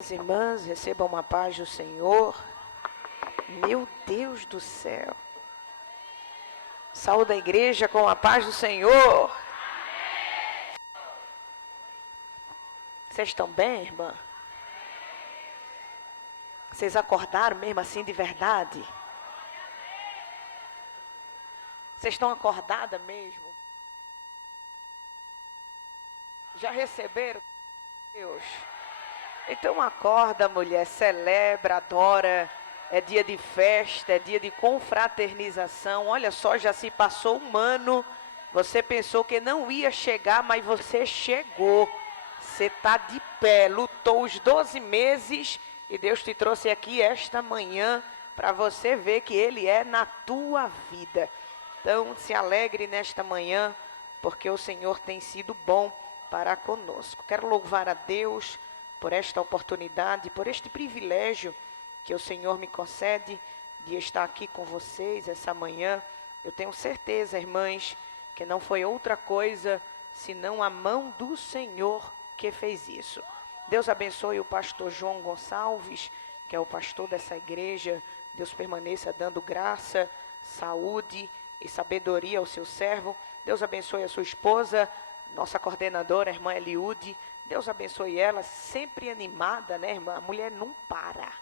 As irmãs, recebam a paz do Senhor. Meu Deus do céu. Saúde a igreja com a paz do Senhor. Vocês estão bem, irmã? Vocês acordaram mesmo assim de verdade? Vocês estão acordadas mesmo? Já receberam Deus? Então acorda, mulher, celebra, adora. É dia de festa, é dia de confraternização. Olha só, já se passou um ano. Você pensou que não ia chegar, mas você chegou. Você está de pé, lutou os 12 meses e Deus te trouxe aqui esta manhã para você ver que Ele é na tua vida. Então, se alegre nesta manhã, porque o Senhor tem sido bom para conosco. Quero louvar a Deus por esta oportunidade, por este privilégio que o Senhor me concede de estar aqui com vocês essa manhã. Eu tenho certeza, irmãs, que não foi outra coisa senão a mão do Senhor que fez isso. Deus abençoe o pastor João Gonçalves, que é o pastor dessa igreja. Deus permaneça dando graça, saúde e sabedoria ao seu servo. Deus abençoe a sua esposa, nossa coordenadora, a irmã Eliude. Deus abençoe ela, sempre animada, né, irmã? A mulher não para.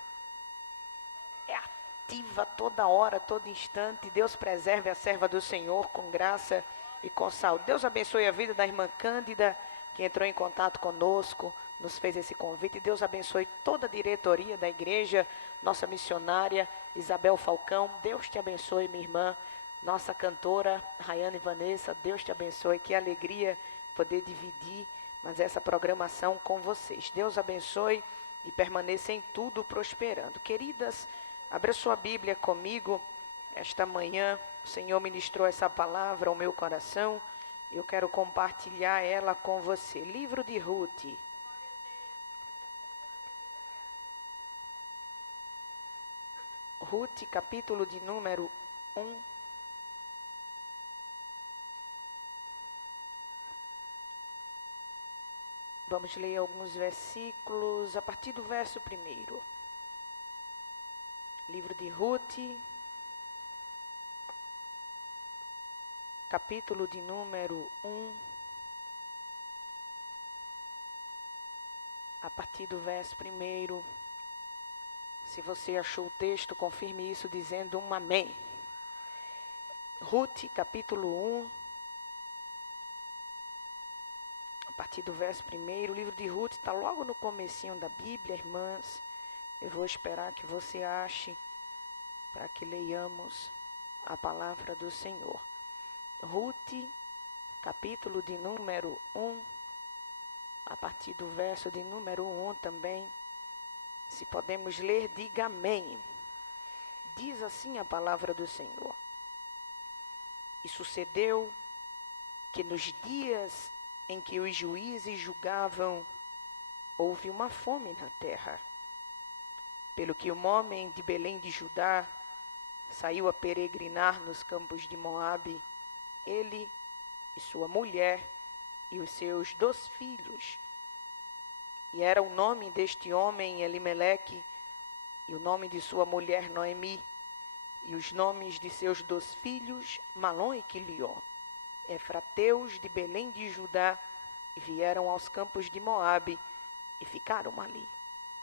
É ativa toda hora, todo instante. Deus preserve a serva do Senhor com graça e com saúde. Deus abençoe a vida da irmã Cândida, que entrou em contato conosco, nos fez esse convite. E Deus abençoe toda a diretoria da igreja, nossa missionária Isabel Falcão. Deus te abençoe, minha irmã. Nossa cantora Rayane Vanessa, Deus te abençoe. Que alegria poder dividir mas essa programação com vocês. Deus abençoe e permaneça em tudo prosperando. Queridas, abra sua Bíblia comigo. Esta manhã o Senhor ministrou essa palavra ao meu coração. Eu quero compartilhar ela com você. Livro de Ruth. Ruth, capítulo de número 1. Vamos ler alguns versículos a partir do verso 1. Livro de Ruth, capítulo de número 1, a partir do verso 1. Se você achou o texto, confirme isso dizendo um amém. Ruth, capítulo 1, a partir do verso 1. O livro de Ruth está logo no comecinho da Bíblia, irmãs. Eu vou esperar que você ache para que leiamos a palavra do Senhor. Ruth, capítulo de número 1, a partir do verso de número 1 também. Se podemos ler, diga amém. Diz assim a palavra do Senhor. E sucedeu que nos dias em que os juízes julgavam, houve uma fome na terra. Pelo que um homem de Belém de Judá saiu a peregrinar nos campos de Moabe, ele e sua mulher e os seus 2 filhos. E era o nome deste homem Elimeleque, e o nome de sua mulher Noemi, e os nomes de seus 2 filhos Malom e Quilion, efrateus de Belém de Judá, e vieram aos campos de Moabe e ficaram ali.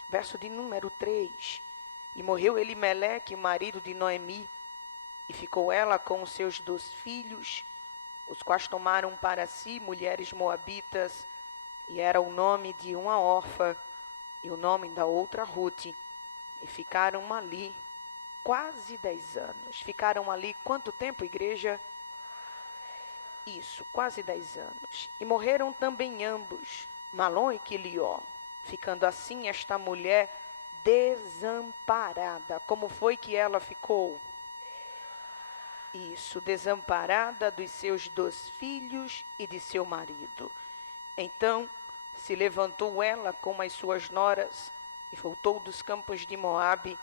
Verso de número 3. E morreu Elimeleque, marido de Noemi, e ficou ela com os seus 2 filhos, os quais tomaram para si mulheres moabitas, e era o nome de uma órfã e o nome da outra Ruth, e ficaram ali quase 10 anos. Ficaram ali quanto tempo, igreja? Isso, quase 10 anos. E morreram também ambos, Malom e Quilion, ficando assim esta mulher desamparada. Como foi que ela ficou? Isso, desamparada dos seus 2 filhos e de seu marido. Então se levantou ela com as suas noras e voltou dos campos de Moabe,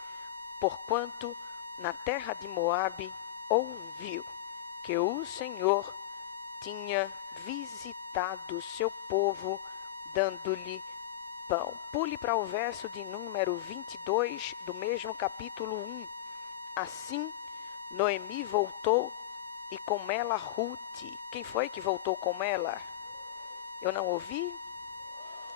porquanto na terra de Moabe ouviu que o Senhor tinha visitado o seu povo, dando-lhe pão. Pule para o verso de número 22 do mesmo capítulo 1. Assim, Noemi voltou e com ela Rute. Quem foi que voltou com ela? Eu não ouvi?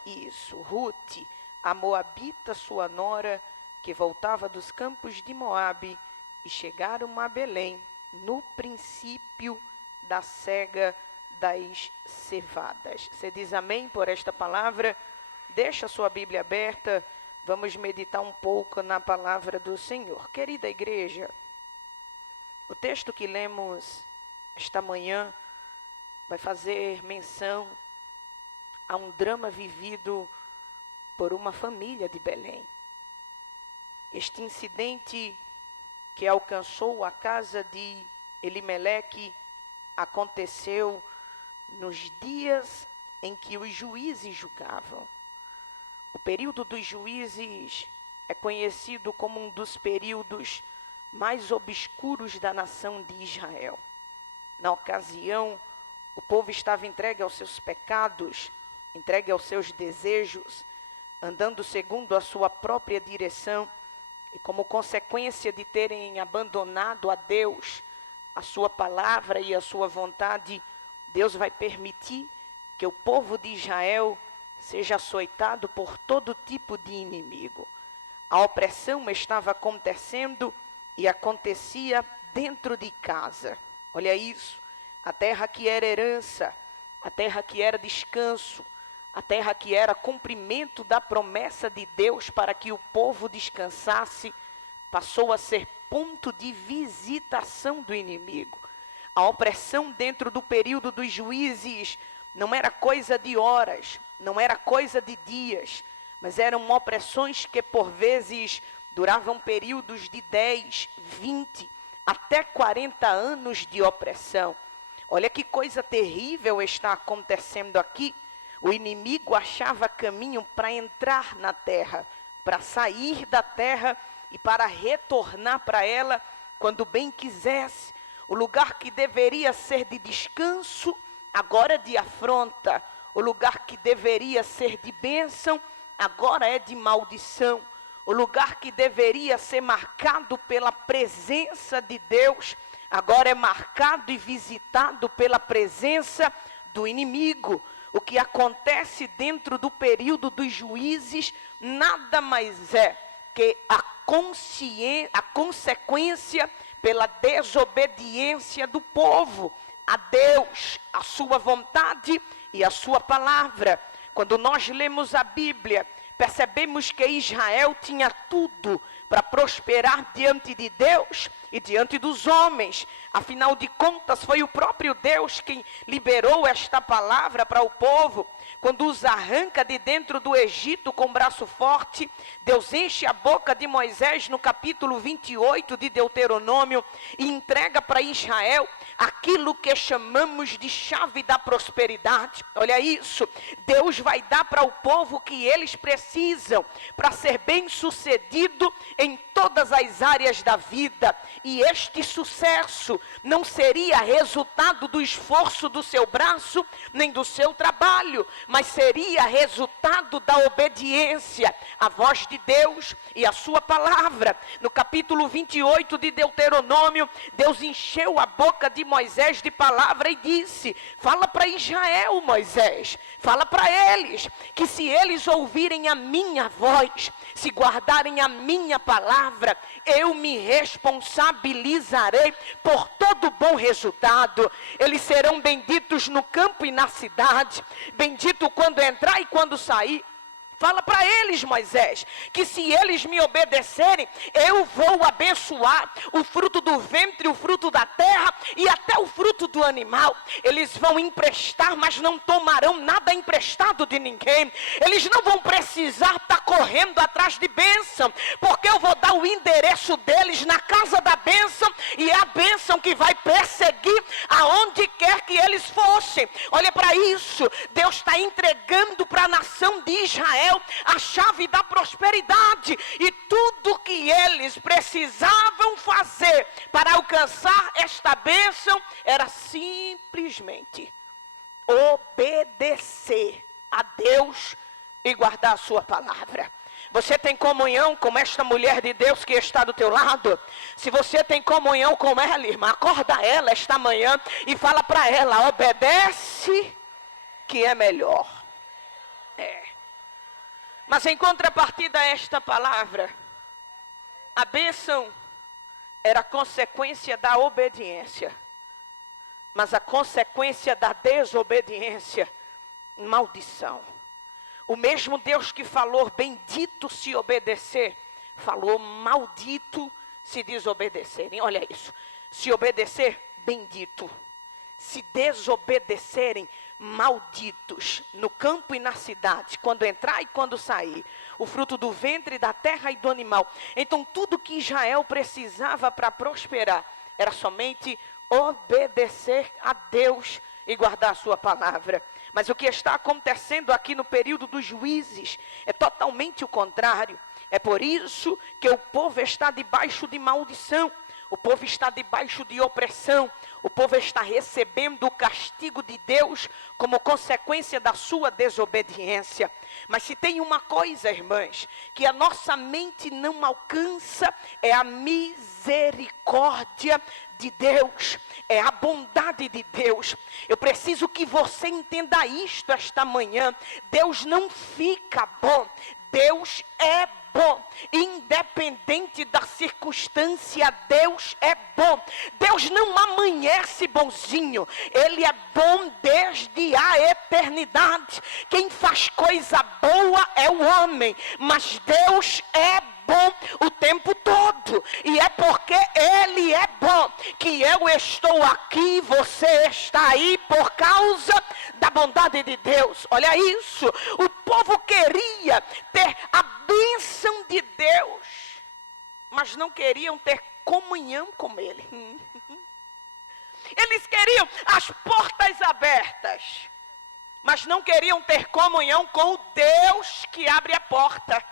Isso, Rute, a moabita, sua nora, que voltava dos campos de Moabe, e chegaram a Belém, no princípio da cega das cevadas. Você diz amém por esta palavra? Deixa a sua Bíblia aberta, vamos meditar um pouco na palavra do Senhor. Querida igreja, o texto que lemos esta manhã vai fazer menção a um drama vivido por uma família de Belém. Este incidente que alcançou a casa de Elimeleque aconteceu nos dias em que os juízes julgavam. O período dos juízes é conhecido como um dos períodos mais obscuros da nação de Israel. Na ocasião, o povo estava entregue aos seus pecados, entregue aos seus desejos, andando segundo a sua própria direção, e como consequência de terem abandonado a Deus, a sua palavra e a sua vontade, Deus vai permitir que o povo de Israel seja açoitado por todo tipo de inimigo. A opressão estava acontecendo e acontecia dentro de casa. Olha isso, a terra que era herança, a terra que era descanso, a terra que era cumprimento da promessa de Deus para que o povo descansasse, passou a ser ponto de visitação do inimigo. A opressão dentro do período dos juízes não era coisa de horas, não era coisa de dias, mas eram opressões que por vezes duravam períodos de 10, 20, até 40 anos de opressão. Olha que coisa terrível está acontecendo aqui. O inimigo achava caminho para entrar na terra, para sair da terra e para retornar para ela quando bem quisesse. O lugar que deveria ser de descanso, agora é de afronta. O lugar que deveria ser de bênção, agora é de maldição. O lugar que deveria ser marcado pela presença de Deus, agora é marcado e visitado pela presença do inimigo. O que acontece dentro do período dos juízes nada mais é que a consequência pela desobediência do povo a Deus, a sua vontade e a sua palavra. Quando nós lemos a Bíblia, percebemos que Israel tinha tudo para prosperar diante de Deus e diante dos homens. Afinal de contas, foi o próprio Deus quem liberou esta palavra para o povo. Quando os arranca de dentro do Egito com braço forte, Deus enche a boca de Moisés no capítulo 28 de Deuteronômio e entrega para Israel aquilo que chamamos de chave da prosperidade. Olha isso, Deus vai dar para o povo o que eles precisam para ser bem-sucedido em todas as áreas da vida. E este sucesso não seria resultado do esforço do seu braço, nem do seu trabalho, mas seria resultado da obediência à voz de Deus e à sua palavra. No capítulo 28 de Deuteronômio, Deus encheu a boca de Moisés de palavra e disse: fala para Israel, Moisés, fala para eles, que se eles ouvirem a minha voz, se guardarem a minha palavra, eu me responsabilizarei por todo bom resultado. Eles serão benditos no campo e na cidade, bendito quando entrar e quando sair. Fala para eles, Moisés, que se eles me obedecerem, eu vou abençoar o fruto do ventre, o fruto da terra e até o fruto do animal. Eles vão emprestar, mas não tomarão nada emprestado de ninguém. Eles não vão precisar estar correndo atrás de bênção, porque eu vou dar o endereço deles na casa da bênção, e é a bênção que vai perseguir aonde quer que eles fossem. Olha para isso, Deus está entregando para a nação de Israel a chave da prosperidade, e tudo que eles precisavam fazer para alcançar esta bênção era simplesmente obedecer a Deus e guardar a sua palavra. Você tem comunhão com esta mulher de Deus que está do teu lado? Se você tem comunhão com ela, irmã, acorda ela esta manhã e fala para ela: obedece que é melhor. Mas em contrapartida a esta palavra, a bênção era consequência da obediência. Mas a consequência da desobediência, maldição. O mesmo Deus que falou bendito se obedecer, falou maldito se desobedecerem. Olha isso. Se obedecer, bendito. Se desobedecerem, malditos. No campo e na cidade, quando entrar e quando sair. O fruto do ventre, da terra e do animal. Então tudo que Israel precisava para prosperar era somente obedecer a Deus e guardar a sua palavra. Mas o que está acontecendo aqui no período dos juízes é totalmente o contrário. É por isso que o povo está debaixo de maldição. O povo está debaixo de opressão. O povo está recebendo o castigo de Deus como consequência da sua desobediência. Mas se tem uma coisa, irmãs, que a nossa mente não alcança, é a misericórdia de Deus, é a bondade de Deus. Eu preciso que você entenda isto esta manhã. Deus não fica bom, Deus é bom, independente da circunstância, Deus é bom. Deus não amanhece bonzinho, Ele é bom desde a eternidade. Quem faz coisa boa é o homem, mas Deus é bom o tempo todo, e é porque Ele é bom que eu estou aqui, você está aí por causa da bondade de Deus. Olha isso, o povo queria ter a bênção de Deus, mas não queriam ter comunhão com Ele. Eles queriam as portas abertas, mas não queriam ter comunhão com o Deus que abre a porta.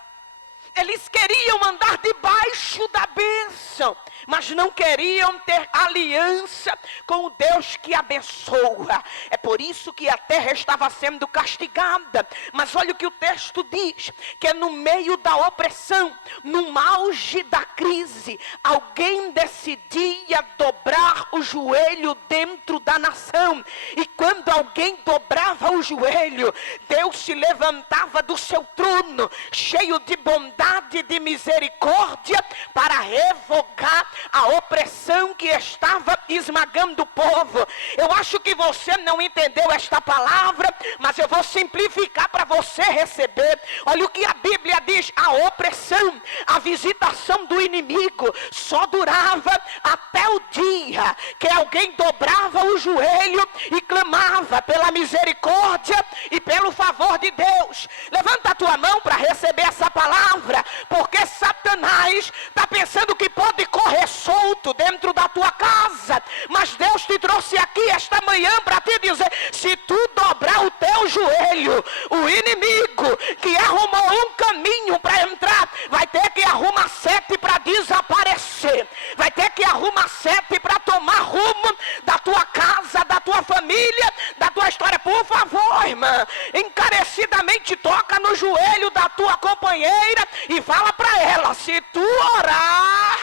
Eles queriam andar debaixo da bênção, mas não queriam ter aliança com o Deus que abençoa. É por isso que a terra estava sendo castigada. Mas olha o que o texto diz, que é no meio da opressão, no auge da crise, alguém decidia dobrar o joelho dentro da nação. E quando alguém dobrava o joelho, Deus se levantava do seu trono, cheio de bondade, de misericórdia, para revogar a opressão que estava esmagando o povo. Eu acho que você não entendeu esta palavra, mas eu vou simplificar para você receber. Olha o que a Bíblia diz: a opressão, a visitação do inimigo só durava até o dia que alguém dobrava o joelho e clamava pela misericórdia e pelo favor de Deus. Levanta a tua mão para receber essa palavra, porque Satanás está pensando que pode correr solto dentro da tua casa, mas Deus te trouxe aqui esta manhã para te dizer: se tu dobrar o teu joelho, o inimigo que arrumou um caminho para entrar, vai ter que arrumar 7 para desaparecer, vai ter que arrumar 7 para tomar rumo da tua casa, da tua família, da tua história. Por favor, irmã, encarecidamente toca no joelho da tua companheira e fala para ela: se tu orar,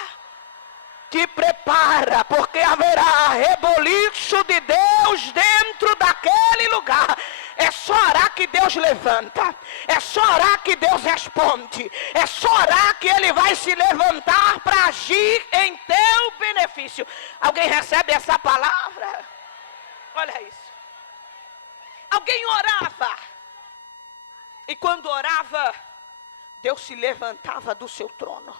te prepara, porque haverá reboliço de Deus dentro daquele lugar. É só orar que Deus levanta, é só orar que Deus responde, é só orar que Ele vai se levantar para agir em teu benefício. Alguém recebe essa palavra? Olha isso. Alguém orava, e quando orava, Deus se levantava do seu trono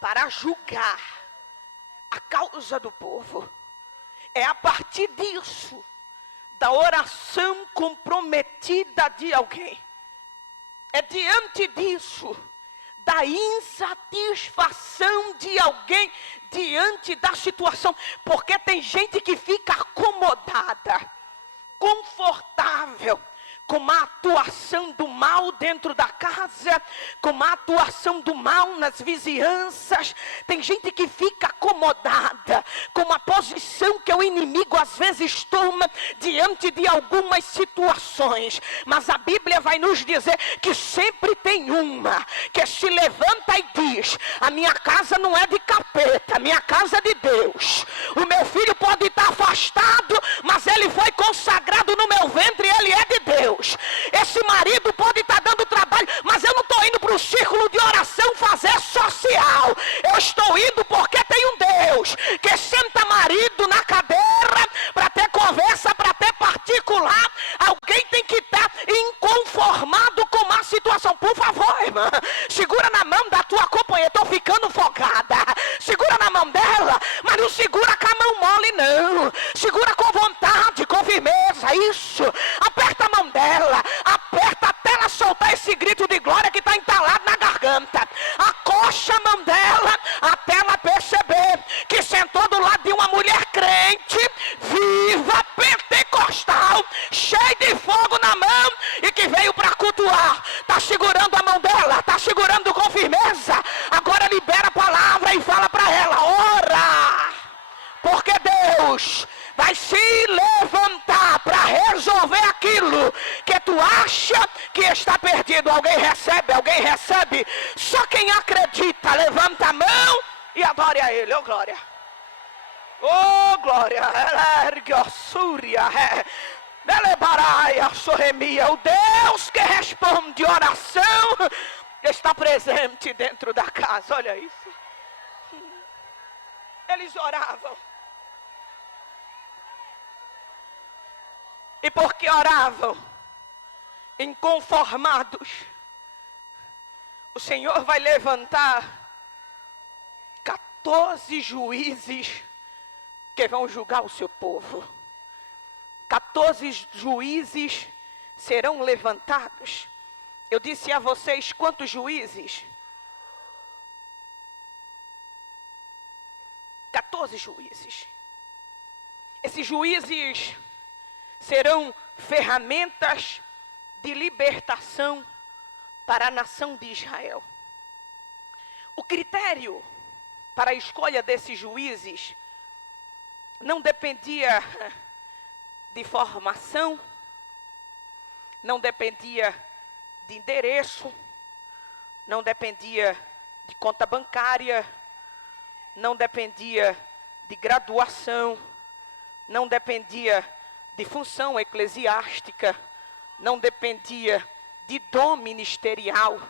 para julgar a causa do povo. É a partir disso, da oração comprometida de alguém, é diante disso, da insatisfação de alguém diante da situação, porque tem gente que fica acomodada, confortável, com a atuação do mal dentro da casa, com a atuação do mal nas vizinhanças. Tem gente que fica acomodada com a posição que o inimigo às vezes toma diante de algumas situações. Mas a Bíblia vai nos dizer que sempre tem uma que se levanta e diz: a minha casa não é de capeta, a minha casa é de Deus. O meu filho pode estar afastado, mas ele foi consagrado no meu ventre e ele é de Deus. Esse marido pode estar dando trabalho, mas eu não estou indo para o círculo de oração fazer social. Eu estou indo porque tem um Deus que senta marido na cadeira para ter conversa, para ter particular. Alguém tem que estar inconformado com a situação. Por favor, irmã, segura na mão da tua companheira. Estou ficando folgada. Segura na mão dela, mas não segura com a mão mole, não. Segura com vontade, com firmeza. Isso. Aperta a mão dela. Aperta até ela soltar esse grito de glória que está entalado na garganta. Acocha a mão dela até ela perceber que sentou do lado de uma mulher crente, viva, pentecostal, cheia de fogo na mão e que veio para cultuar. Está segurando a mão dela, está segurando com firmeza. Agora libera a palavra e fala para ela: ora, porque Deus vai se levantar para resolver aquilo que tu acha que está perdido. Alguém recebe, alguém recebe. Só quem acredita, levanta a mão e adore a Ele. Oh glória, oh glória. O Deus que responde oração está presente dentro da casa. Olha isso. Eles oravam. E porque oravam inconformados, o Senhor vai levantar 14 juízes que vão julgar o seu povo. 14 juízes serão levantados. Eu disse a vocês quantos juízes? 14 juízes. Esses juízes serão ferramentas de libertação para a nação de Israel. O critério para a escolha desses juízes não dependia de formação, não dependia de endereço, não dependia de conta bancária, não dependia de graduação, não dependia de função eclesiástica, não dependia de dom ministerial,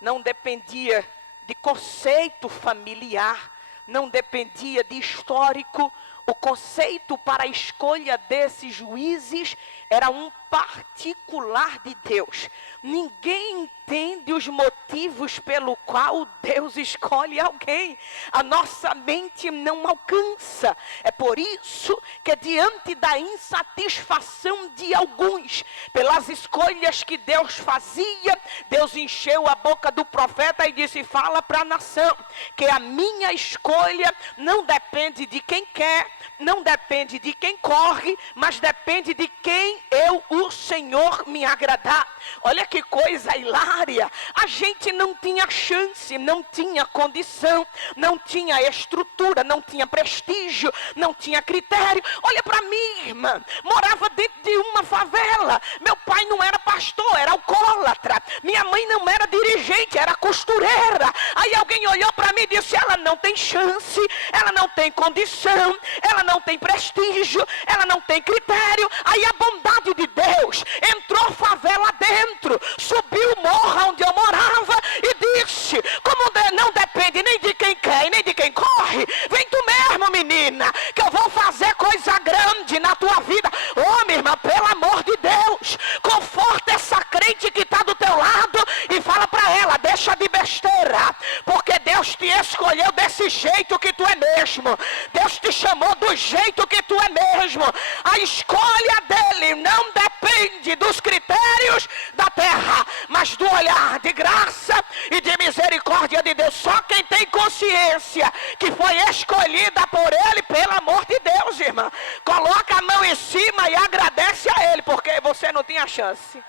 não dependia de conceito familiar, não dependia de histórico. O conceito para a escolha desses juízes era um particular de Deus. Ninguém entende os motivos pelo qual Deus escolhe alguém. A nossa mente não alcança. É por isso que diante da insatisfação de alguns, pelas escolhas que Deus fazia, Deus encheu a boca do profeta e disse: fala para a nação que a minha escolha não depende de quem quer, não depende de quem corre, mas depende de quem eu, o Senhor, me agradar. Olha que coisa hilária. A gente não tinha chance, não tinha condição, não tinha estrutura, não tinha prestígio, não tinha critério. Olha para mim, irmã, morava dentro de uma favela. Meu pai não era pastor, era alcoólatra. Minha mãe não era dirigente, era costureira. Aí alguém olhou para mim e disse: ela não tem chance, ela não tem condição, ela não tem prestígio, ela não tem critério. Aí a bondade de Deus entrou favela dentro, subiu o morro onde eu morava e disse: como não depende nem de quem quer e nem de quem corre, vem tu mesmo, menina, que eu vou fazer coisa grande na tua vida. Ô, minha irmã, pelo amor de Deus, conforta essa crente que está do teu lado e fala para ela: deixa de besteira, porque Deus te escolheu desse jeito que tu é mesmo. Deus te chamou do jeito que tu é mesmo. A escolha dele não depende dos critérios da terra, mas do olhar de graça e de misericórdia de Deus. Só quem tem consciência que foi escolhida por ele, pelo amor de Deus, irmã, coloca a mão em cima e agradece a ele, porque você não tinha chance.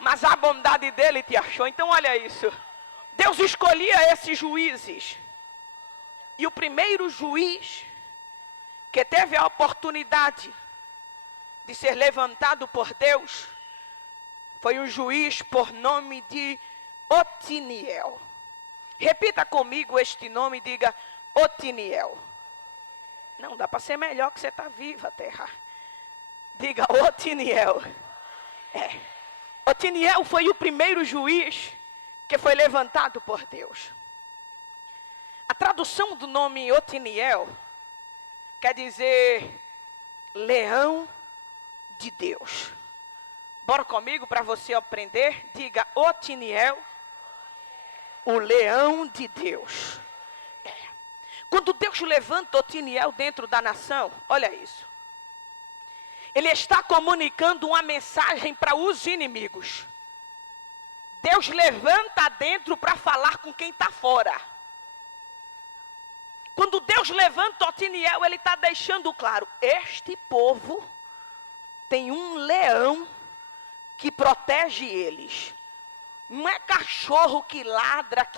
mas a bondade dele te achou. Então olha isso. Deus escolhia esses juízes. E o primeiro juiz que teve a oportunidade de ser levantado por Deus foi um juiz por nome de Otiniel. Repita comigo este nome e diga Otiniel. Não, dá para ser melhor que você está viva, terra. Diga Otiniel. Otiniel foi o primeiro juiz que foi levantado por Deus. A tradução do nome Otiniel quer dizer leão de Deus. Bora comigo para você aprender. Diga Otiniel, o leão de Deus. Quando Deus levanta Otiniel dentro da nação, olha isso. Ele está comunicando uma mensagem para os inimigos. Deus levanta dentro para falar com quem está fora. Quando Deus levanta Otiniel, ele está deixando claro: este povo tem um leão que protege eles. Não é cachorro que ladra,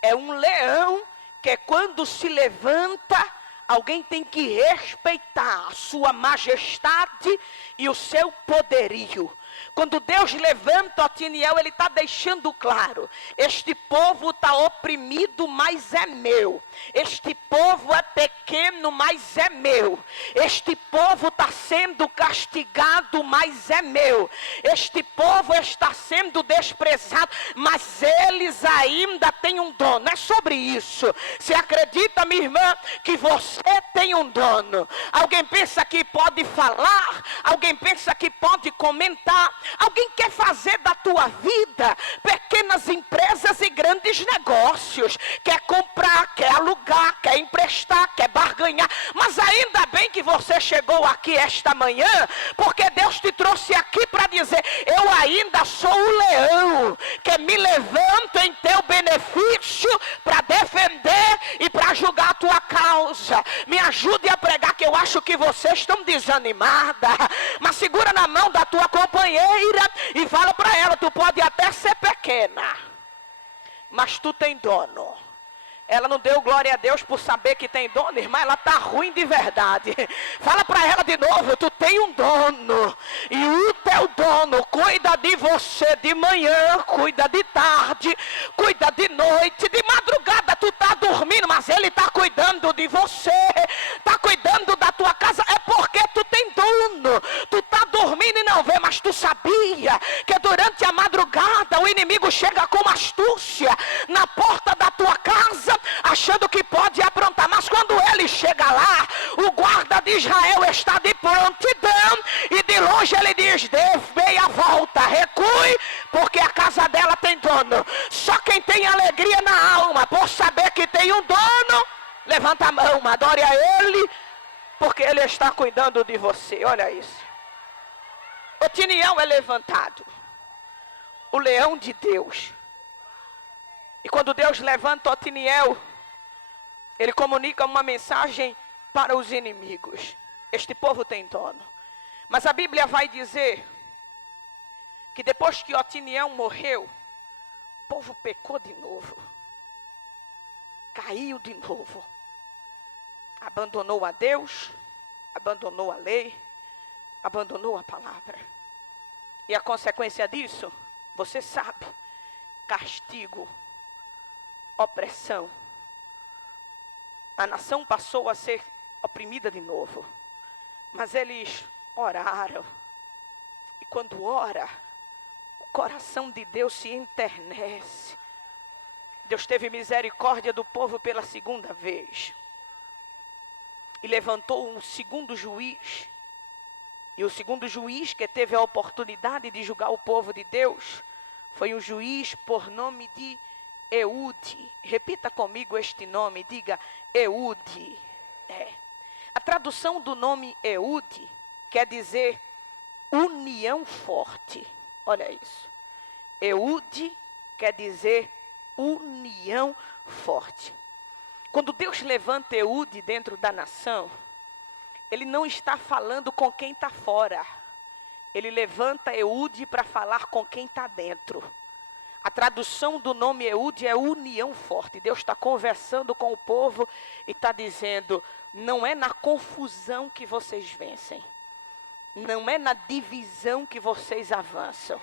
É um leão que quando se levanta, alguém tem que respeitar a sua majestade e o seu poderio. Quando Deus levanta Otiniel, ele está deixando claro: este povo está oprimido, mas é meu. Este povo é pequeno, mas é meu. Este povo está sendo castigado, mas é meu. Este povo está sendo desprezado, mas eles ainda têm um dono. É sobre isso. Você acredita, minha irmã, que você tem um dono? Alguém pensa que pode falar? Alguém pensa que pode comentar? Alguém quer fazer da tua vida pequenas empresas e grandes negócios? Quer comprar, quer alugar, quer emprestar, quer barganhar. Mas ainda bem que você chegou aqui esta manhã, porque Deus te trouxe aqui para dizer: eu ainda sou o leão que me levanto em teu benefício para defender e para julgar a tua causa. Me ajude a pregar, que eu acho que vocês estão desanimadas. Mas segura na mão da tua companheira e fala para ela: tu pode até ser pequena, mas tu tem dono. Ela não deu glória a Deus por saber que tem dono, irmã. Ela está ruim de verdade. Fala para ela de novo: tu tem um dono. E o teu dono cuida de você de manhã, cuida de tarde, cuida de noite, de madrugada. Tu está dormindo, mas ele está cuidando de você. Está cuidando da tua casa. É porque tu tem dono. Tu está dormindo e não vê, mas tu sabia que durante a madrugada o inimigo chega com astúcia na porta da tua casa, achando que pode aprontar. Mas quando ele chega lá, o guarda de Israel está de prontidão, e de longe ele diz: dê meia volta, recue, porque a casa dela tem dono. Só quem tem alegria na alma por saber que tem um dono, levanta a mão, adore a ele, porque ele está cuidando de você. Olha isso. Otiniel é levantado, o leão de Deus. E quando Deus levanta Otiniel, ele comunica uma mensagem para os inimigos: este povo tem dono. Mas a Bíblia vai dizer que depois que Otiniel morreu, o povo pecou de novo, caiu de novo, abandonou a Deus, abandonou a lei, abandonou a palavra. E a consequência disso, você sabe: castigo, opressão. A nação passou a ser oprimida de novo. Mas eles oraram. E quando ora, o coração de Deus se enternece. Deus teve misericórdia do povo pela segunda vez. E levantou um segundo juiz. E o segundo juiz que teve a oportunidade de julgar o povo de Deus foi um juiz por nome de Eude. Repita comigo este nome, diga Eude. A tradução do nome Eude quer dizer união forte. Olha isso. Eude quer dizer união forte. Quando Deus levanta Eude dentro da nação, ele não está falando com quem está fora. Ele levanta Eude para falar com quem está dentro. A tradução do nome Eude é união forte. Deus está conversando com o povo e está dizendo: não é na confusão que vocês vencem. Não é na divisão que vocês avançam.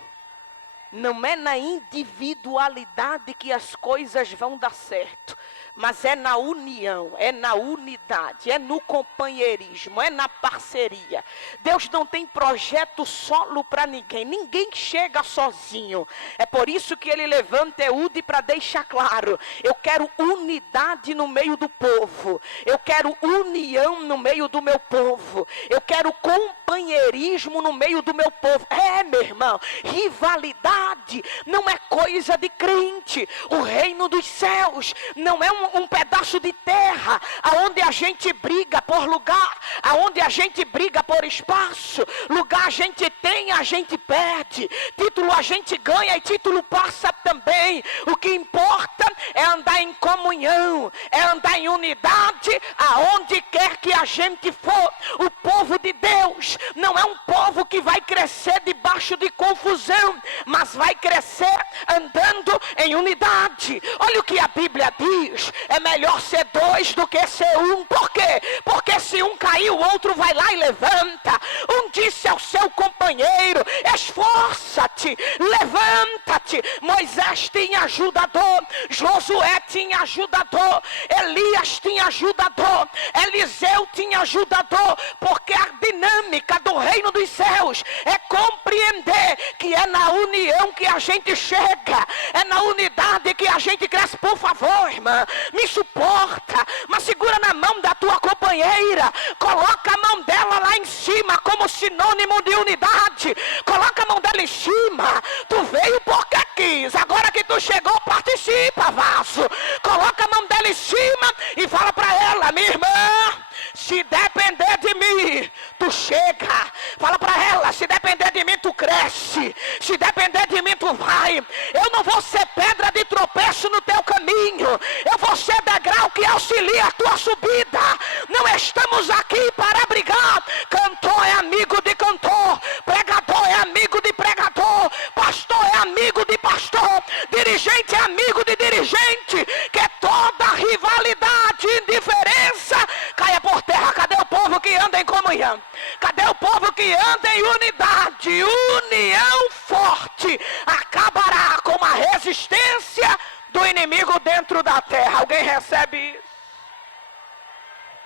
Não é na individualidade que as coisas vão dar certo. Mas é na união, é na unidade, é no companheirismo, é na parceria. Deus não tem projeto solo para ninguém. Ninguém chega sozinho. É por isso que ele levanta Eude para deixar claro: eu quero unidade no meio do povo. Eu quero união no meio do meu povo. Eu quero companheirismo no meio do meu povo. Meu irmão, rivalidade não é coisa de crente. O reino dos céus não é um pedaço de terra aonde a gente briga por lugar, aonde a gente briga por espaço. Lugar a gente tem, a gente perde. Título a gente ganha e título passa também. O que importa é andar em comunhão, é andar em unidade aonde quer que a gente for. O povo de Deus não é um povo que vai crescer debaixo de confusão, mas vai crescer andando em unidade. Olha o que a Bíblia diz: é melhor ser dois do que ser um. Por quê? Porque se um cair, o outro vai lá e levanta. Um disse ao seu companheiro: esforça-te, levanta-te. Moisés tinha ajudador, Josué tinha ajudador, Elias tinha ajudador, Eliseu tinha ajudador. Porque a dinâmica do reino dos céus é compreender que é na união que a gente chega, é na unidade que a gente cresce. Por favor, irmã, me suporta, mas segura na mão da tua companheira, coloca a mão dela lá em cima como sinônimo de unidade. Coloca a mão dela em cima. Tu veio porque quis, agora que tu chegou, participa, vaso. Coloca a mão dela em cima e fala para ela: minha irmã, se depender de mim, tu chega. Fala para ela: se depender de mim, tu cresce. Se depender de mim, tu vai. Eu não vou ser pedra de tropeço no teu caminho. Eu vou ser degrau que auxilia a tua subida. Não estamos aqui para brigar. Cantor é amigo de cantor, pregador é amigo de pregador, pastor é amigo de pastor, dirigente é amigo de dirigente. Que toda rivalidade, indiferença caia por terra. Cadê o povo que anda em comunhão? Cadê o povo que anda em unidade? União forte acabará com a resistência do inimigo dentro da terra. Alguém recebe isso?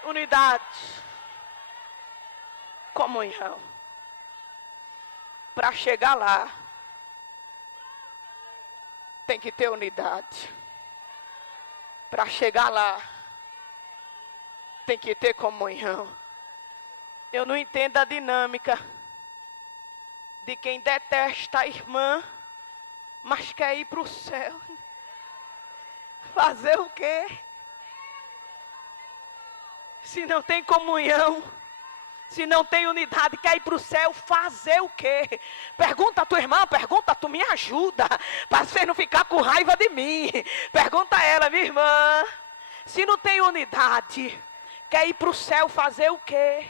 Unidade, comunhão. Para chegar lá, tem que ter unidade. Para chegar lá, tem que ter comunhão. Eu não entendo a dinâmica de quem detesta a irmã, mas quer ir para o céu. Fazer o quê? Se não tem comunhão, se não tem unidade, quer ir para o céu, fazer o quê? Pergunta a tua irmã, pergunta, tu me ajuda, para você não ficar com raiva de mim. Pergunta a ela: minha irmã, se não tem unidade, quer ir para o céu, fazer o quê?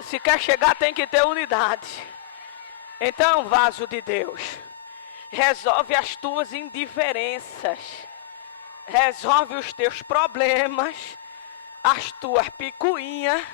Se quer chegar, tem que ter unidade. Então, vaso de Deus, resolve as tuas indiferenças, resolve os teus problemas, as tuas picuinhas,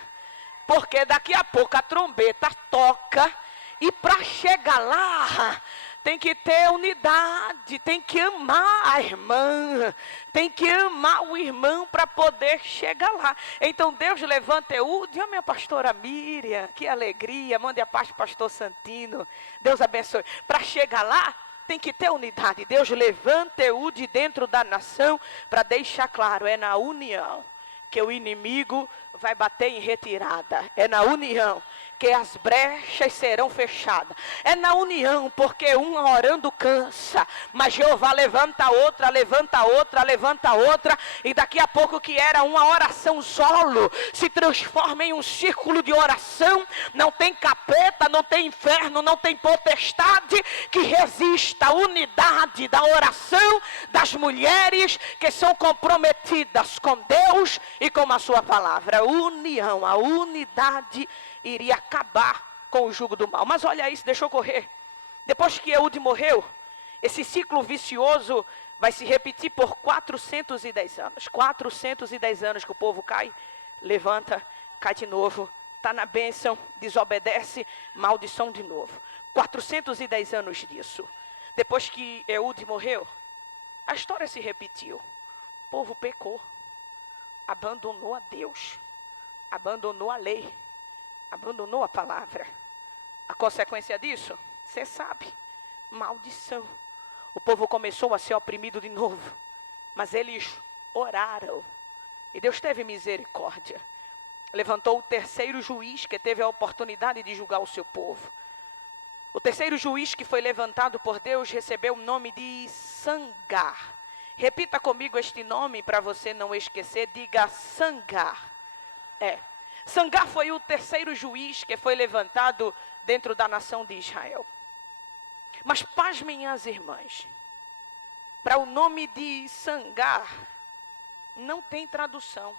porque daqui a pouco a trombeta toca e para chegar lá tem que ter unidade, tem que amar a irmã, tem que amar o irmão para poder chegar lá. Então Deus levanta Eude, minha pastora Miriam, que alegria, mande a paz para o pastor Santino, Deus abençoe. Para chegar lá, tem que ter unidade. Deus levanta Eude dentro da nação para deixar claro: é na união que o inimigo vai bater em retirada. É na união que as brechas serão fechadas. É na união, porque uma orando cansa, mas Jeová levanta outra, levanta outra, levanta outra, e daqui a pouco que era uma oração solo, se transforma em um círculo de oração. Não tem capeta, não tem inferno, não tem potestade que resista à unidade da oração das mulheres que são comprometidas com Deus e com a sua palavra. União, a unidade iria acabar com o jugo do mal. Mas olha isso, deixa eu correr. Depois que Eude morreu, esse ciclo vicioso vai se repetir por 410 anos. 410 anos que o povo cai, levanta, cai de novo, está na bênção, desobedece, maldição de novo. 410 anos disso. Depois que Eude morreu, a história se repetiu. O povo pecou, abandonou a Deus, abandonou a lei, abandonou a palavra. A consequência disso, você sabe, maldição. O povo começou a ser oprimido de novo, mas eles oraram e Deus teve misericórdia. Levantou o terceiro juiz que teve a oportunidade de julgar o seu povo. O terceiro juiz que foi levantado por Deus recebeu o nome de Sangar. Repita comigo este nome para você não esquecer, diga Sangar. Sangar foi o terceiro juiz que foi levantado dentro da nação de Israel. Mas pasmem, minhas irmãs, para o nome de Sangar não tem tradução.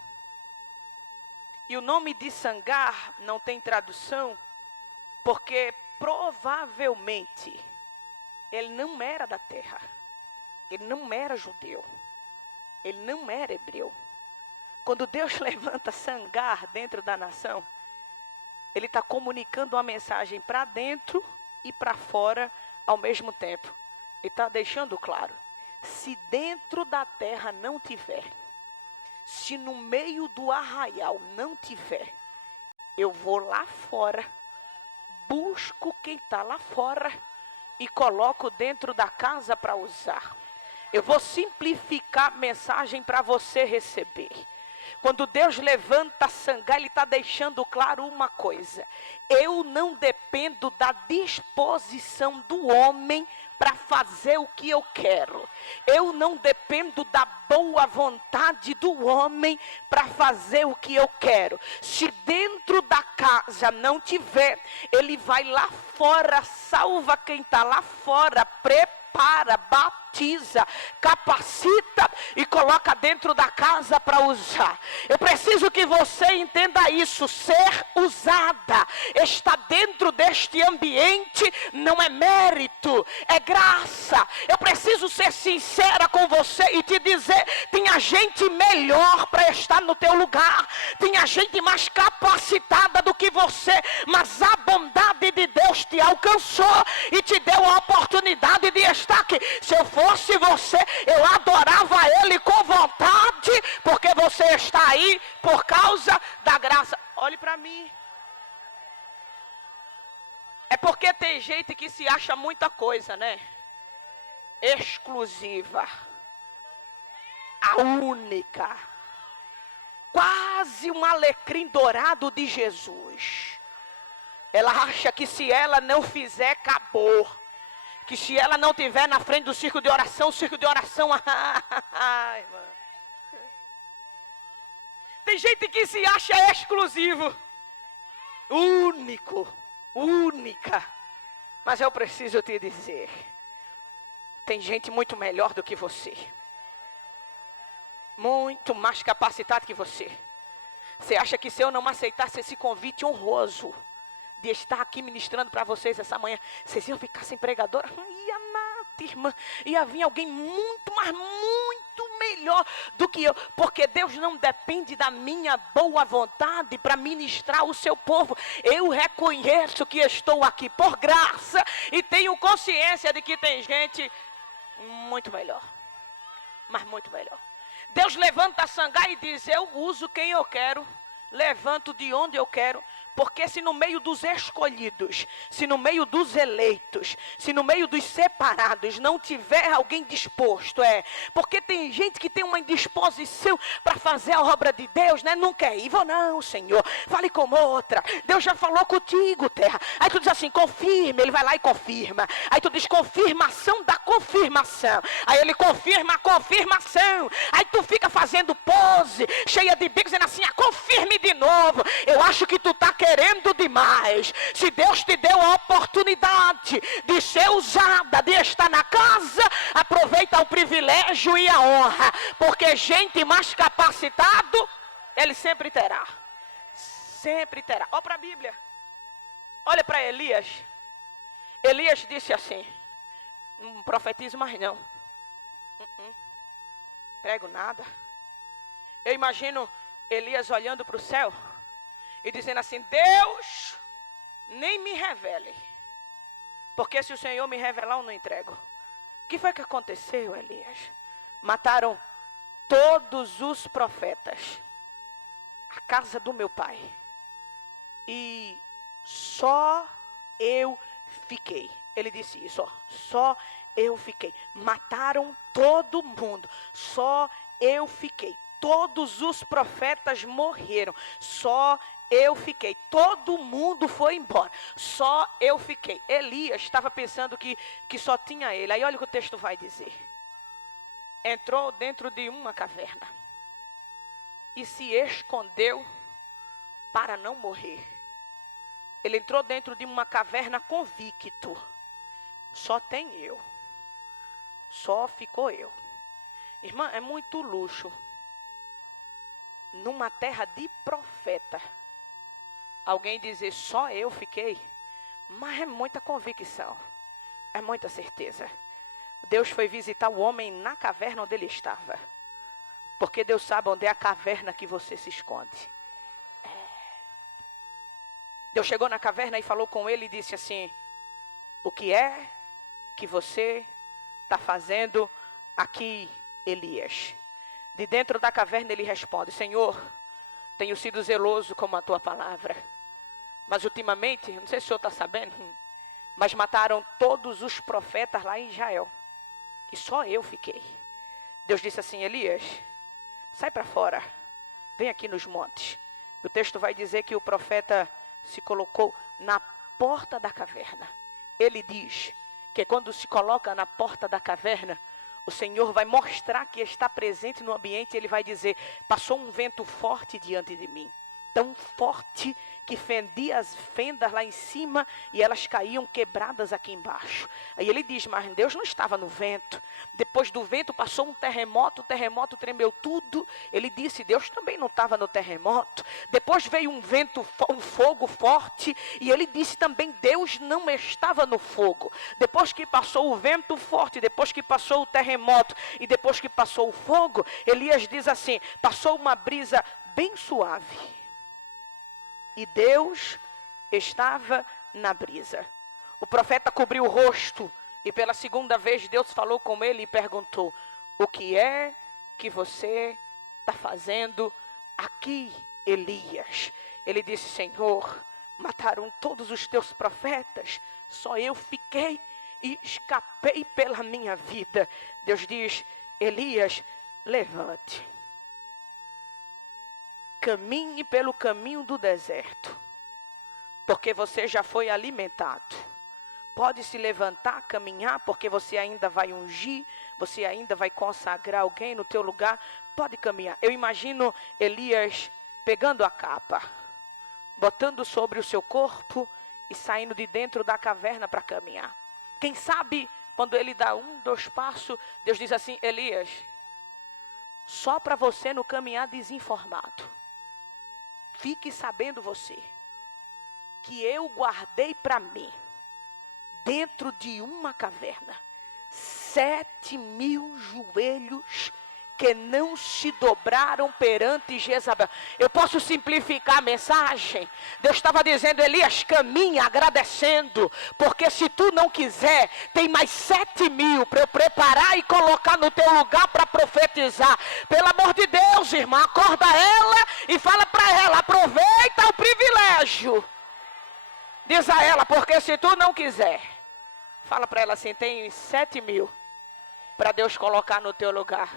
E o nome de Sangar não tem tradução porque provavelmente ele não era da terra. Ele não era judeu. Ele não era hebreu. Quando Deus levanta Sangar dentro da nação, Ele está comunicando uma mensagem para dentro e para fora ao mesmo tempo. Ele está deixando claro. Se dentro da terra não tiver, se no meio do arraial não tiver, eu vou lá fora, busco quem está lá fora e coloco dentro da casa para usar. Eu vou simplificar a mensagem para você receber. Quando Deus levanta Sangar, Ele está deixando claro uma coisa. Eu não dependo da disposição do homem para fazer o que eu quero. Eu não dependo da boa vontade do homem para fazer o que eu quero. Se dentro da casa não tiver, Ele vai lá fora, salva quem está lá fora, prepara, batiza, capacita e coloca dentro da casa para usar. Eu preciso que você entenda isso. Ser usada, está dentro deste ambiente, não é mérito, é graça. Eu preciso ser sincera com você e te dizer, tinha gente melhor para estar no teu lugar, tinha gente mais capacitada do que você, mas a bondade de Deus te alcançou e te deu a oportunidade de estar aqui. Se eu fosse você, eu adorava Ele com vontade, porque você está aí por causa da graça. Olhe para mim. É porque tem gente que se acha muita coisa, né? Exclusiva. A única. Quase um alecrim dourado de Jesus. Ela acha que se ela não fizer, acabou. Que se ela não estiver na frente do círculo de oração, o círculo de oração... Ai, mano. Tem gente que se acha exclusivo. Único. Única. Mas eu preciso te dizer. Tem gente muito melhor do que você. Muito mais capacitada que você. Você acha que se eu não aceitasse esse convite honroso de estar aqui ministrando para vocês essa manhã, vocês iam ficar sem pregadora? Ia nada, irmã. Ia vir alguém muito, mas muito melhor do que eu. Porque Deus não depende da minha boa vontade para ministrar o seu povo. Eu reconheço que estou aqui por graça e tenho consciência de que tem gente muito melhor. Mas muito melhor. Deus levanta Sangar e diz, eu uso quem eu quero. Levanto de onde eu quero, Porque se no meio dos escolhidos, se no meio dos eleitos, se no meio dos separados não tiver alguém disposto, porque tem gente que tem uma indisposição para fazer a obra de Deus, né? Não quer ir, vou não, Senhor, fale com outra, Deus já falou contigo, terra. Aí tu diz assim, confirma, ele vai lá e confirma. Aí tu diz confirmação da confirmação. Aí ele confirma a confirmação. Aí tu fica fazendo pose, cheia de bicos, dizendo assim, confirme de novo. Eu acho que tu está querendo demais. Se Deus te deu a oportunidade de ser usada, de estar na casa, aproveita o privilégio e a honra. Porque gente mais capacitado, ele sempre terá. Sempre terá. Olha para a Bíblia. Olha para Elias. Elias disse assim, não profetizo mais não. Prego nada. Eu imagino Elias olhando para o céu e dizendo assim, Deus, nem me revele. Porque se o Senhor me revelar, eu não entrego. O que foi que aconteceu, Elias? Mataram todos os profetas. A casa do meu pai. E só eu fiquei. Ele disse isso, só eu fiquei. Mataram todo mundo, só eu fiquei. Todos os profetas morreram, só eu fiquei. Todo mundo foi embora, só eu fiquei. Elias estava pensando que só tinha ele. Aí olha o que o texto vai dizer. Entrou dentro de uma caverna e se escondeu para não morrer. Ele entrou dentro de uma caverna convicto. Só tem eu. Só ficou eu. Irmã, é muito luxo. Numa terra de profeta, alguém dizer só eu fiquei. Mas é muita convicção. É muita certeza. Deus foi visitar o homem na caverna onde ele estava. Porque Deus sabe onde é a caverna que você se esconde. Deus chegou na caverna e falou com ele e disse assim, o que é que você está fazendo aqui, Elias? De dentro da caverna ele responde, Senhor, tenho sido zeloso como a tua palavra. Mas ultimamente, não sei se o senhor está sabendo, mas mataram todos os profetas lá em Israel. E só eu fiquei. Deus disse assim, Elias, sai para fora, vem aqui nos montes. O texto vai dizer que o profeta se colocou na porta da caverna. Ele diz que quando se coloca na porta da caverna, o Senhor vai mostrar que está presente no ambiente. Ele vai dizer, passou um vento forte diante de mim. Tão forte que fendia as fendas lá em cima e elas caíam quebradas aqui embaixo. Aí ele diz, mas Deus não estava no vento. Depois do vento passou um terremoto, o terremoto tremeu tudo. Ele disse, Deus também não estava no terremoto. Depois veio um vento, um fogo forte e ele disse também, Deus não estava no fogo. Depois que passou o vento forte, depois que passou o terremoto e depois que passou o fogo, Elias diz assim, passou uma brisa bem suave. E Deus estava na brisa. O profeta cobriu o rosto e pela segunda vez Deus falou com ele e perguntou, o que é que você está fazendo aqui, Elias? Ele disse, Senhor, mataram todos os teus profetas, só eu fiquei e escapei pela minha vida. Deus diz, Elias, levante. Caminhe pelo caminho do deserto, porque você já foi alimentado. Pode se levantar, caminhar, porque você ainda vai ungir, você ainda vai consagrar alguém no teu lugar. Pode caminhar. Eu imagino Elias pegando a capa, botando sobre o seu corpo e saindo de dentro da caverna para caminhar. Quem sabe, quando ele dá 1, 2 passos, Deus diz assim, Elias, só para você não caminhar desinformado. Fique sabendo você, que eu guardei para mim, dentro de uma caverna, 7.000 joelhos que não se dobraram perante Jezabel. Eu posso simplificar a mensagem? Deus estava dizendo, Elias, caminha agradecendo, porque se tu não quiser, tem mais 7.000 para eu preparar e colocar no teu lugar para profetizar. Pelo amor de Deus, irmã, acorda ela e fala para ela, aproveita o privilégio privilégio. Diz a ela, porque se tu não quiser, fala para ela assim, tem 7 mil para Deus colocar no teu lugar.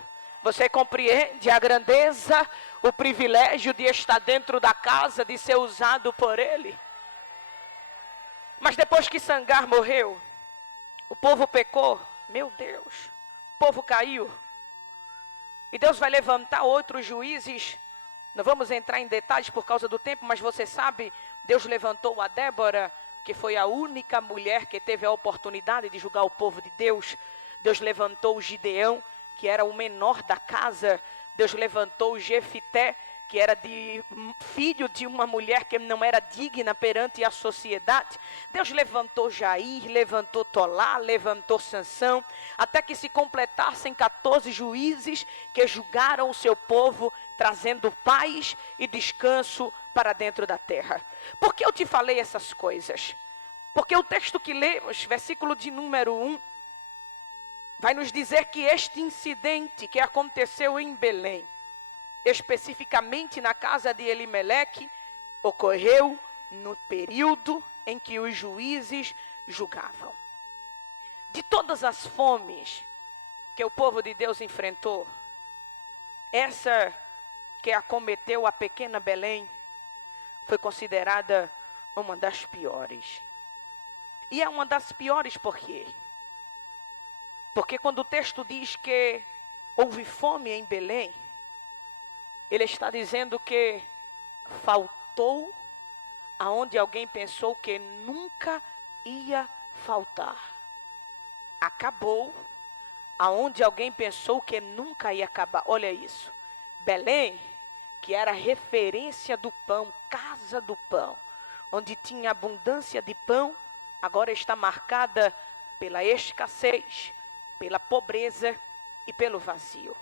Você compreende a grandeza, o privilégio de estar dentro da casa, de ser usado por Ele? Mas depois que Sangar morreu, o povo pecou. Meu Deus, o povo caiu. E Deus vai levantar outros juízes. Não vamos entrar em detalhes por causa do tempo, mas você sabe, Deus levantou a Débora, que foi a única mulher que teve a oportunidade de julgar o povo de Deus. Deus levantou o Gideão, que era o menor da casa. Deus levantou o Jefité, que era filho de uma mulher que não era digna perante a sociedade. Deus levantou Jair, levantou Tolá, levantou Sansão, até que se completassem 14 juízes que julgaram o seu povo, trazendo paz e descanso para dentro da terra. Por que eu te falei essas coisas? Porque o texto que lemos, versículo de número 1, vai nos dizer que este incidente que aconteceu em Belém, especificamente na casa de Elimeleque, ocorreu no período em que os juízes julgavam. De todas as fomes que o povo de Deus enfrentou, essa que acometeu a pequena Belém foi considerada uma das piores. E é uma das piores por quê? Porque quando o texto diz que houve fome em Belém, ele está dizendo que faltou aonde alguém pensou que nunca ia faltar. Acabou aonde alguém pensou que nunca ia acabar. Olha isso. Belém, que era referência do pão, casa do pão, onde tinha abundância de pão, agora está marcada pela escassez, pela pobreza e pelo vazio.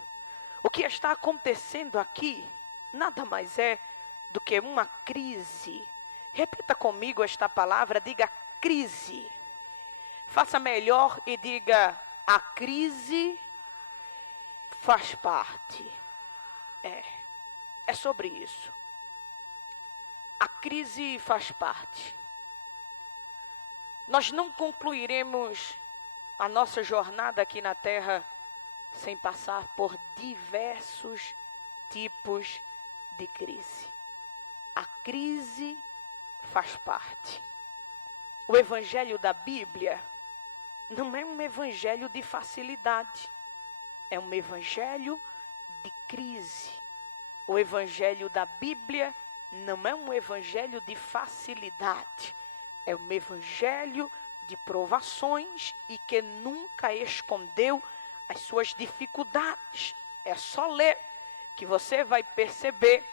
O que está acontecendo aqui nada mais é do que uma crise. Repita comigo esta palavra, diga crise. Faça melhor e diga, a crise faz parte. É sobre isso. A crise faz parte. Nós não concluiremos a nossa jornada aqui na terra sem passar por diversos tipos de crise. A crise faz parte. O evangelho da Bíblia não é um evangelho de facilidade. É um evangelho de crise. O evangelho da Bíblia não é um evangelho de facilidade. É um evangelho de provações e que nunca escondeu as suas dificuldades. É só ler que você vai perceber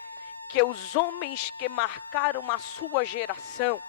que os homens que marcaram a sua geração,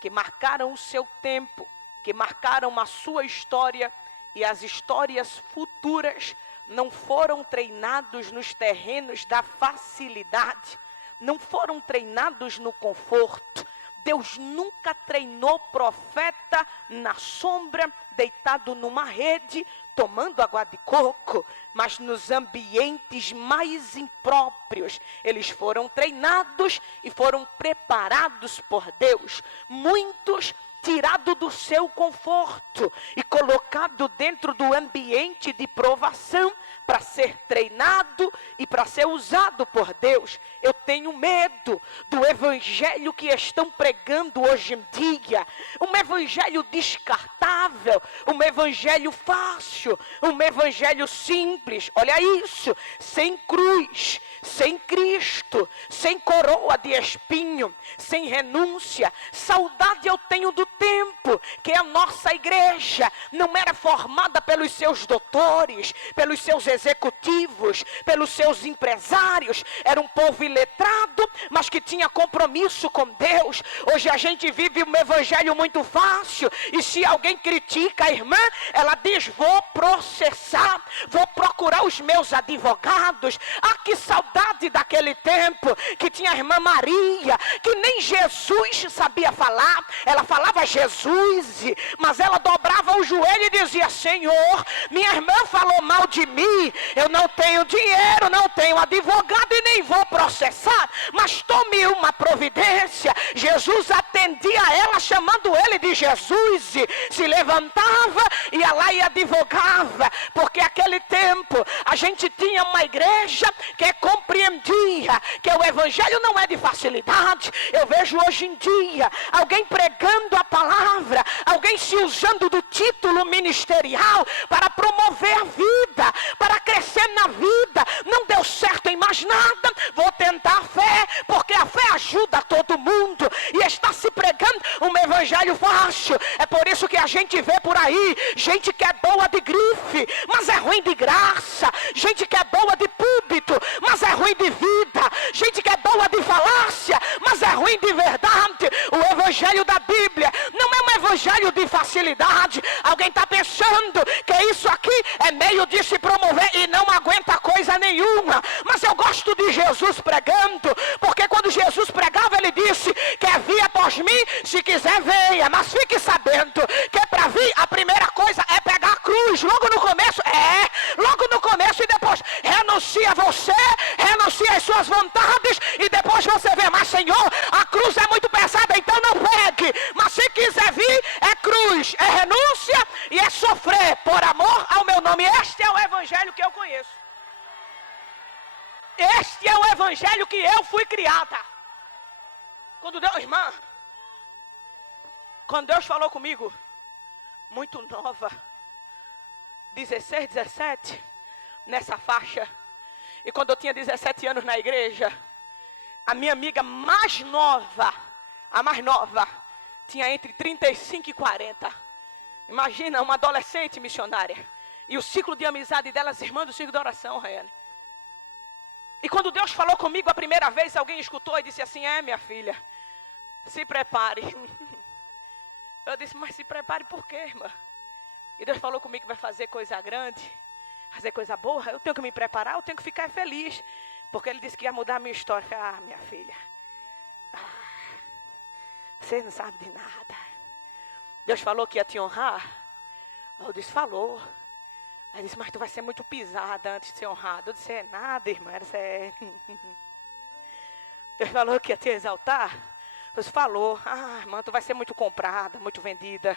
que marcaram o seu tempo, que marcaram a sua história e as histórias futuras, não foram treinados nos terrenos da facilidade, não foram treinados no conforto. Deus nunca treinou profeta na sombra, deitado numa rede, tomando água de coco, mas nos ambientes mais impróprios. Eles foram treinados e foram preparados por Deus. Muitos tirado do seu conforto e colocado dentro do ambiente de provação para ser treinado e para ser usado por Deus. Eu tenho medo do evangelho que estão pregando hoje em dia, um evangelho descartável, um evangelho fácil, um evangelho simples. Olha isso, sem cruz, sem Cristo, sem coroa de espinho, sem renúncia. Saudade eu tenho do tempo que a nossa igreja não era formada pelos seus doutores, pelos seus executivos, pelos seus empresários. Era um povo iletrado, mas que tinha compromisso com Deus. Hoje a gente vive um evangelho muito fácil, e se alguém critica a irmã, ela diz, vou processar, vou procurar os meus advogados. Ah, que saudade daquele tempo que tinha a irmã Maria, que nem Jesus sabia falar. Ela falava Jesus, mas ela dobrava o joelho e dizia: Senhor, minha irmã falou mal de mim, eu não tenho dinheiro, não tenho advogado e nem vou processar, mas tome uma providência. Jesus atendia a ela, chamando ele de Jesus, se levantava, ia lá e advogava, porque aquele tempo a gente tinha uma igreja que compreendia que o evangelho não é de facilidade. Eu vejo hoje em dia alguém pregando a palavra, alguém se usando do título ministerial para promover a vida, para crescer na vida. Não deu certo em mais nada, vou tentar a fé, porque a fé ajuda todo mundo, e está se pregando um evangelho fácil. É por isso que a gente vê por aí gente que é boa de grife, mas é ruim de graça, gente que é boa de púlpito, mas é ruim de vida, gente que é boa de falácia, mas é ruim de verdade. O evangelho da Bíblia não é um evangelho de facilidade. Alguém está pensando que isso aqui é meio de se promover e não aguenta coisa nenhuma, mas eu gosto de Jesus pregando, porque quando Jesus pregava ele disse: quer vir após mim, se quiser venha, mas fique sabendo que para vir a primeira coisa é pegar a cruz. Logo no começo, e depois renuncia você, renuncia as suas vontades, e depois você vê: mas Senhor, a cruz é muito pesada, então não pegue. Mas se quiser vir, é cruz, é renúncia e é sofrer por amor ao meu nome. Este é o evangelho que eu conheço. Este é o evangelho que eu fui criada. Quando Deus falou comigo, muito nova, 16, 17, nessa faixa, e quando eu tinha 17 anos na igreja, a minha amiga mais nova, tinha entre 35 e 40. Imagina, uma adolescente missionária. E o ciclo de amizade delas, irmã do ciclo de oração, Raiane. E quando Deus falou comigo a primeira vez, alguém escutou e disse assim: minha filha, se prepare. Eu disse: mas se prepare por quê, irmã? E Deus falou comigo que vai fazer coisa grande, fazer coisa boa. Eu tenho que me preparar, eu tenho que ficar feliz, porque Ele disse que ia mudar a minha história. Minha filha, você não sabe de nada. Deus falou que ia te honrar. Eu disse: falou. Aí disse: mas tu vai ser muito pisada antes de ser honrado. Eu disse: é nada, irmã. Deus falou que ia te exaltar. Eu disse: falou. Irmã, tu vai ser muito comprada, muito vendida.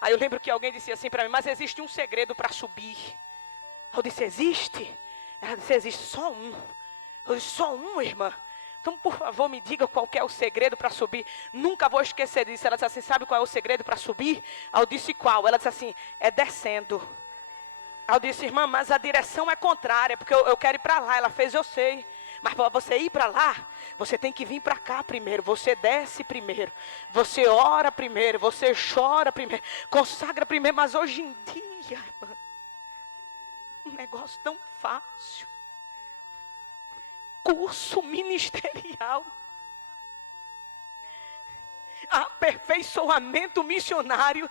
Aí eu lembro que alguém disse assim para mim: mas existe um segredo para subir. Eu disse: existe? Ela disse: existe só um. Eu disse: só um, irmã? Então, por favor, me diga qual que é o segredo para subir. Nunca vou esquecer disso. Ela disse assim: sabe qual é o segredo para subir? Aí eu disse: qual? Ela disse assim: é descendo. Aí eu disse: irmã, mas a direção é contrária, porque eu quero ir para lá. Ela fez: eu sei. Mas para você ir para lá, você tem que vir para cá primeiro. Você desce primeiro. Você ora primeiro. Você chora primeiro. Consagra primeiro. Mas hoje em dia, irmã, um negócio tão fácil. Curso ministerial. Aperfeiçoamento missionário.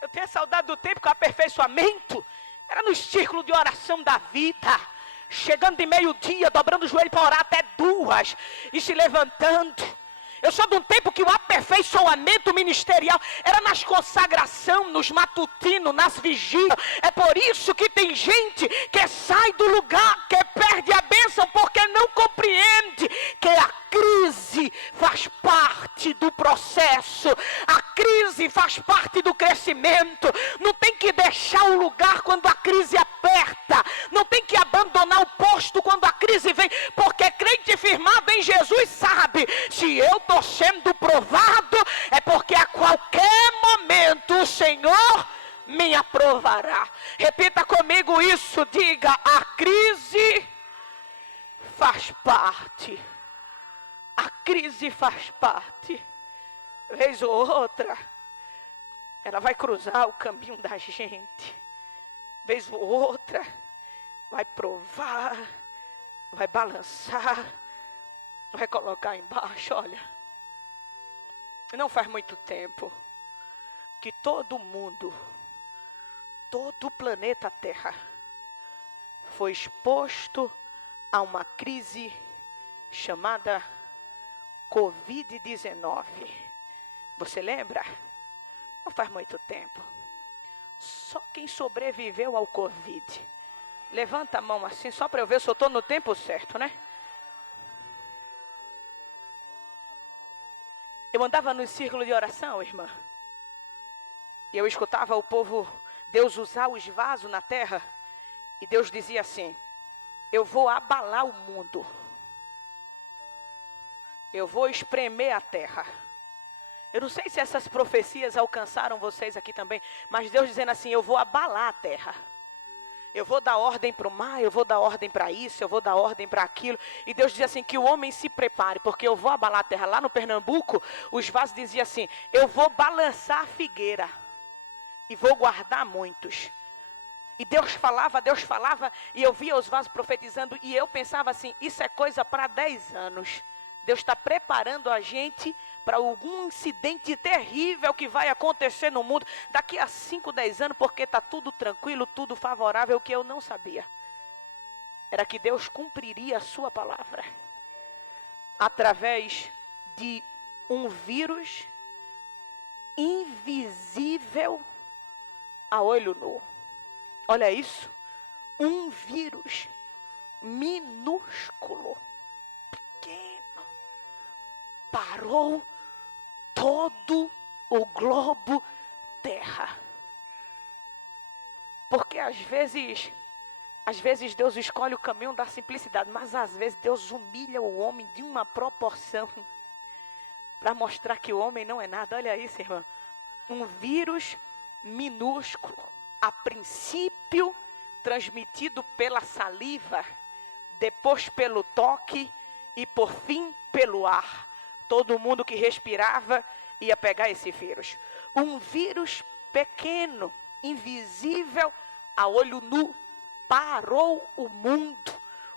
Eu tenho saudade do tempo que o aperfeiçoamento era no círculo de oração da vida. Chegando de meio-dia, dobrando o joelho para orar até 2 e se levantando. Eu sou de um tempo que o aperfeiçoamento ministerial era nas consagrações, nos matutinos, nas vigílias. É por isso que tem gente que sai do lugar, que perde a bênção, porque não compreende que a crise faz parte do processo. A crise faz parte do crescimento. Não tem que deixar o lugar quando a crise aperta. Não tem que abandonar o posto quando a crise vem. Porque crente firmado em Jesus sabe, se eu estou sendo provado, é porque a qualquer momento o Senhor me aprovará. Repita comigo isso, diga: a crise faz parte. A crise faz parte. Vez ou outra, ela vai cruzar o caminho da gente. Vez ou outra, vai provar, vai balançar, vai colocar embaixo. Olha, não faz muito tempo que todo mundo, todo o planeta Terra foi exposto a uma crise chamada Covid-19. Você lembra? Não faz muito tempo. Só quem sobreviveu ao Covid. Levanta a mão assim, só para eu ver se eu estou no tempo certo, né? Eu andava no círculo de oração, irmã. E eu escutava o povo, Deus usar os vasos na terra. E Deus dizia assim: eu vou abalar o mundo. Eu vou espremer a terra. Eu não sei se essas profecias alcançaram vocês aqui também. Mas Deus dizendo assim: eu vou abalar a terra. Eu vou dar ordem para o mar, eu vou dar ordem para isso, eu vou dar ordem para aquilo. E Deus diz assim, que o homem se prepare, porque eu vou abalar a terra. Lá no Pernambuco, os vasos diziam assim: eu vou balançar a figueira e vou guardar muitos. E Deus falava, e eu via os vasos profetizando, e eu pensava assim, isso é coisa para 10 anos. Deus está preparando a gente para algum incidente terrível que vai acontecer no mundo daqui a 5, 10 anos, porque está tudo tranquilo, tudo favorável. O que eu não sabia era que Deus cumpriria a sua palavra através de um vírus invisível a olho nu. Olha isso, um vírus minúsculo, pequeno, parou todo o globo terra. Porque às vezes Deus escolhe o caminho da simplicidade, mas às vezes Deus humilha o homem de uma proporção para mostrar que o homem não é nada. Olha isso, irmã. Um vírus minúsculo, a princípio transmitido pela saliva, depois pelo toque e por fim pelo ar. Todo mundo que respirava ia pegar esse vírus. Um vírus pequeno, invisível a olho nu, parou o mundo,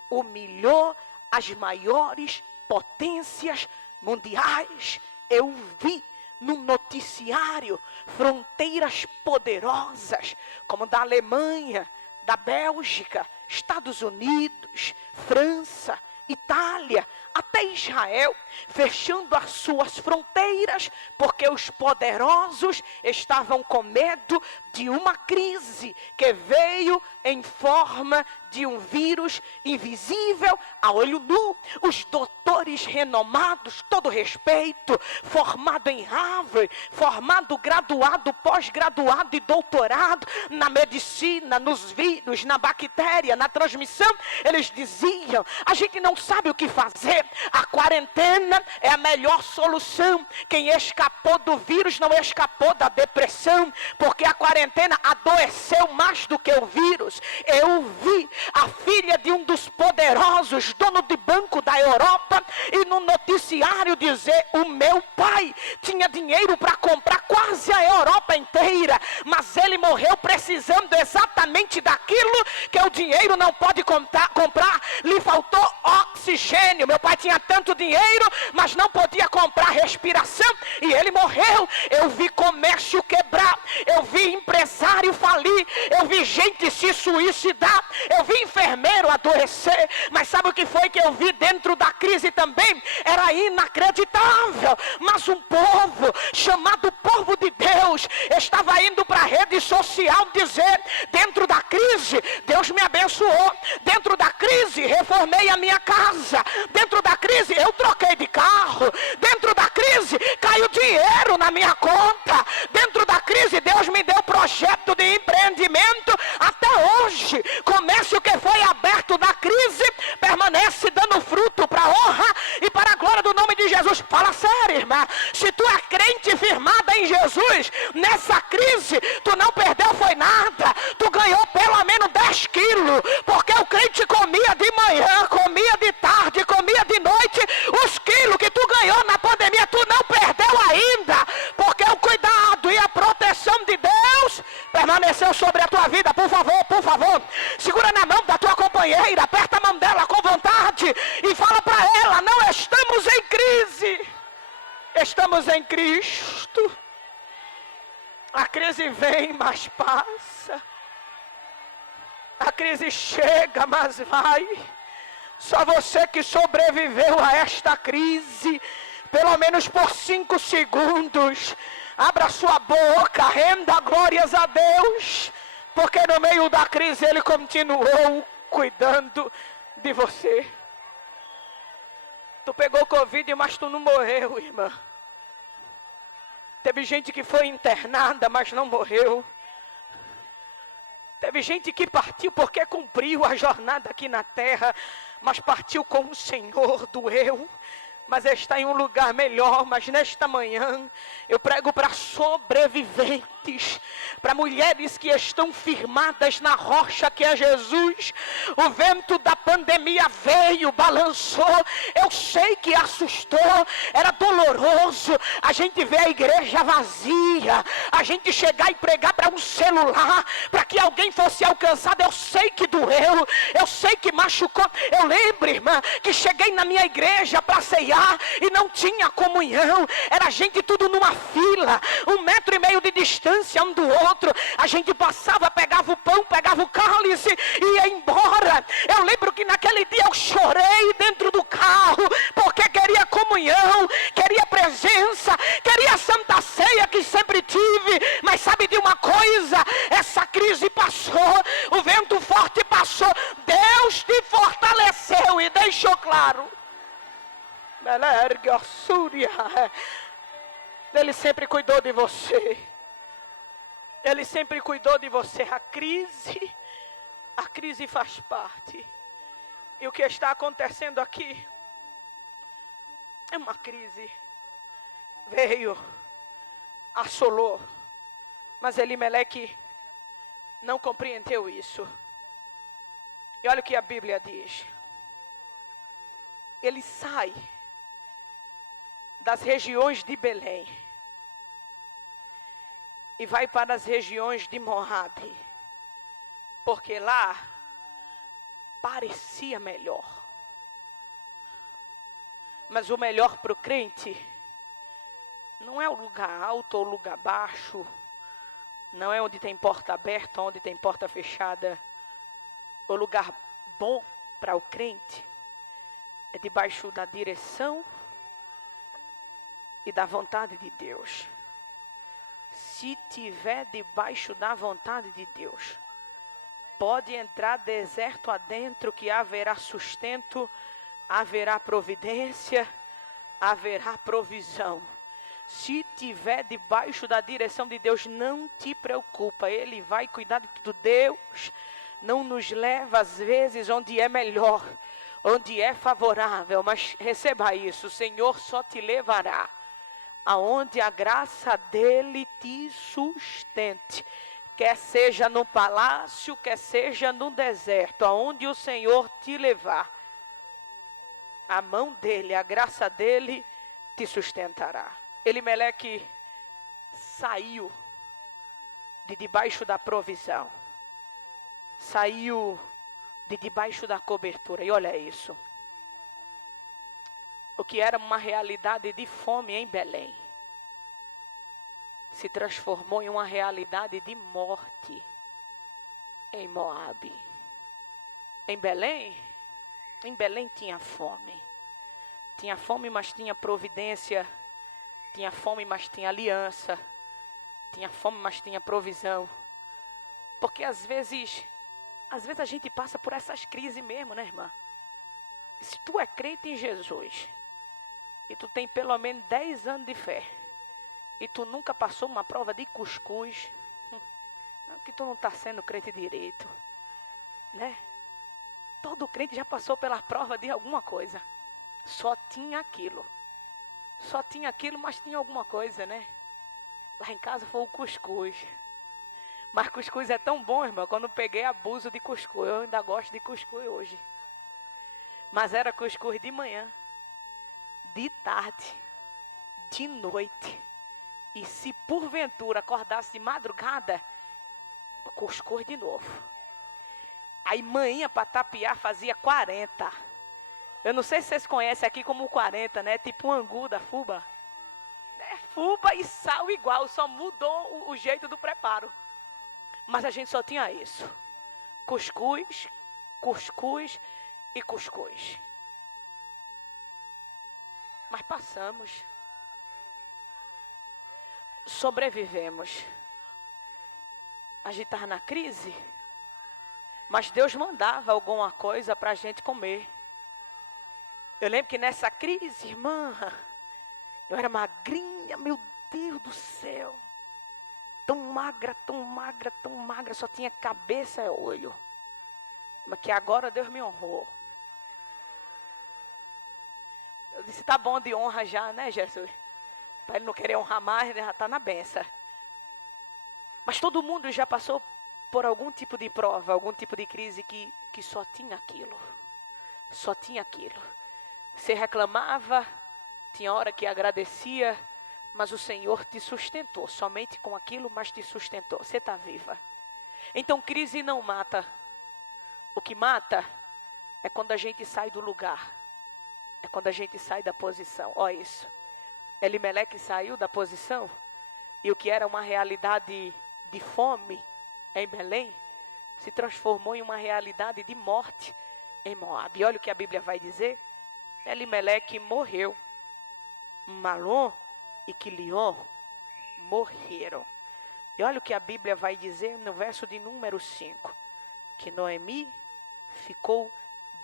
humilhou as maiores potências mundiais. Eu vi no noticiário fronteiras poderosas, como da Alemanha, da Bélgica, Estados Unidos, França, Itália, até Israel, fechando as suas fronteiras, porque os poderosos estavam com medo de uma crise que veio em forma de um vírus invisível a olho nu. Os doutores renomados, todo respeito, formado em Harvard, formado, graduado, pós-graduado e doutorado na medicina, nos vírus, na bactéria, na transmissão, eles diziam: a gente não sabe o que fazer, a quarentena é a melhor solução. Quem escapou do vírus não escapou da depressão, porque a quarentena adoeceu mais do que o vírus. Eu vi a filha de um dos poderosos, dono de banco da Europa, e no noticiário dizer: o meu pai tinha dinheiro para comprar quase a Europa inteira, mas ele morreu precisando exatamente daquilo que o dinheiro não pode comprar. Lhe faltou oxigênio. Meu pai tinha tanto dinheiro, mas não podia comprar respiração, e ele morreu. Eu vi comércio quebrar, eu vi empresário falir, eu vi gente se suicidar, eu vi enfermeiro adoecer. Mas sabe o que foi que eu vi dentro da crise também? Era inacreditável, mas um povo chamado povo de Deus estava indo para a rede social dizer: dentro da crise Deus me abençoou, dentro da crise reformei a minha casa, dentro da crise eu troquei de carro, dentro da crise caiu dinheiro na minha conta, dentro da crise Deus me deu projeto de empreendimento. Até hoje, comércio que foi aberto na crise permanece dando fruto para a honra e para a glória do nome de Jesus. Fala sério, irmã. Se tu é crente firmada em Jesus, nessa crise tu não perdeu foi nada, tu ganhou pelo menos 10 quilos, porque o crente comia de manhã, comia de tarde, comia de noite. Os quilos que tu ganhou na pandemia tu não perdeu ainda, porque o cuidado e a proteção de Deus permaneceu sobre a tua vida. Por favor, segura na mão da tua companheira, aperta a mão dela com vontade e fala para ela: não estamos em crise, estamos em Cristo. A crise vem, mas passa. A crise chega, mas vai. Só você que sobreviveu a esta crise pelo menos por 5 segundos, abra sua boca, renda glórias a Deus, porque no meio da crise Ele continuou cuidando de você. Tu pegou Covid, mas tu não morreu, irmã. Teve gente que foi internada, mas não morreu. Teve gente que partiu porque cumpriu a jornada aqui na terra, mas partiu com o Senhor, doeu, mas está em um lugar melhor. Mas nesta manhã eu prego para sobreviventes, para mulheres que estão firmadas na rocha que é Jesus. O vento da pandemia veio, balançou, eu sei que assustou, era doloroso a gente ver a igreja vazia, a gente chegar e pregar para um celular, para que alguém fosse alcançado. Eu sei que doeu, eu sei que machucou. Eu lembro, irmã, que cheguei na minha igreja para ceiar e não tinha comunhão, era gente tudo numa fila, 1,5 metro de distância um do outro. A gente passava, pegava o pão, pegava o cálice e ia embora. Eu lembro que naquele dia eu chorei dentro do carro, porque queria comunhão, queria presença, queria santa ceia que sempre tive. Mas sabe de uma coisa? Essa crise passou, o vento forte passou, Deus te fortaleceu e deixou claro. Ele sempre cuidou de você. Ele sempre cuidou de você. A crise faz parte. E o que está acontecendo aqui é uma crise. Veio, assolou, mas Elimeleque não compreendeu isso. E olha o que a Bíblia diz. Ele sai das regiões de Belém e vai para as regiões de Moabe, porque lá parecia melhor. Mas o melhor para o crente não é o lugar alto ou o lugar baixo, não é onde tem porta aberta ou onde tem porta fechada. O lugar bom para o crente é debaixo da direção e da vontade de Deus. Se tiver debaixo da vontade de Deus, pode entrar deserto adentro, que haverá sustento, haverá providência, haverá provisão. Se tiver debaixo da direção de Deus, não te preocupa, Ele vai cuidar de tudo. Deus não nos leva às vezes onde é melhor, onde é favorável, mas receba isso: o Senhor só te levará aonde a graça dele te sustente, quer seja no palácio, quer seja no deserto, aonde o Senhor te levar, a mão dele, a graça dele te sustentará. Elimeleque saiu de debaixo da provisão, saiu de debaixo da cobertura. E olha isso, o que era uma realidade de fome em Belém se transformou em uma realidade de morte em Moabe. Em Belém tinha fome. Tinha fome, mas tinha providência. Tinha fome, mas tinha aliança. Tinha fome, mas tinha provisão. Porque às vezes a gente passa por essas crises mesmo, né, irmã? Se tu é crente em Jesus e tu tem pelo menos 10 anos de fé e tu nunca passou uma prova de cuscuz, que tu não está sendo crente direito, né? Todo crente já passou pela prova de alguma coisa. Só tinha aquilo, mas tinha alguma coisa, né? Lá em casa foi o cuscuz. Mas cuscuz é tão bom, irmão, quando eu peguei abuso de cuscuz. Eu ainda gosto de cuscuz hoje. Mas era cuscuz de manhã, de tarde, de noite. E se porventura acordasse de madrugada, cuscuz de novo. Aí manhã para tapear fazia 40. Eu não sei se vocês conhecem aqui como 40, né? Tipo um angu da fuba. É fuba e sal igual, só mudou o jeito do preparo. Mas a gente só tinha isso. Cuscuz, cuscuz e cuscuz. mas passamos. Sobrevivemos. A gente estava na crise, mas Deus mandava alguma coisa para a gente comer. Eu lembro que nessa crise, irmã, eu era magrinha, meu Deus do céu. Tão magra, tão magra, tão magra, só tinha cabeça e olho. Mas que agora Deus me honrou. Eu disse, tá bom de honra já, né, Jesus? Para ele não querer honrar mais, ele já está na benção. Mas todo mundo já passou por algum tipo de prova, algum tipo de crise que só tinha aquilo. Só tinha aquilo. Você reclamava, tinha hora que agradecia, mas o Senhor te sustentou. Somente com aquilo, mas te sustentou. Você está viva. Então crise não mata. O que mata é quando a gente sai do lugar. É quando a gente sai da posição. Olha isso. Elimeleque saiu da posição. E o que era uma realidade de fome em Belém, se transformou em uma realidade de morte em Moabe. E olha o que a Bíblia vai dizer. Elimeleque morreu. Malom e Quilion morreram. E olha o que a Bíblia vai dizer no verso de número 5. Que Noemi ficou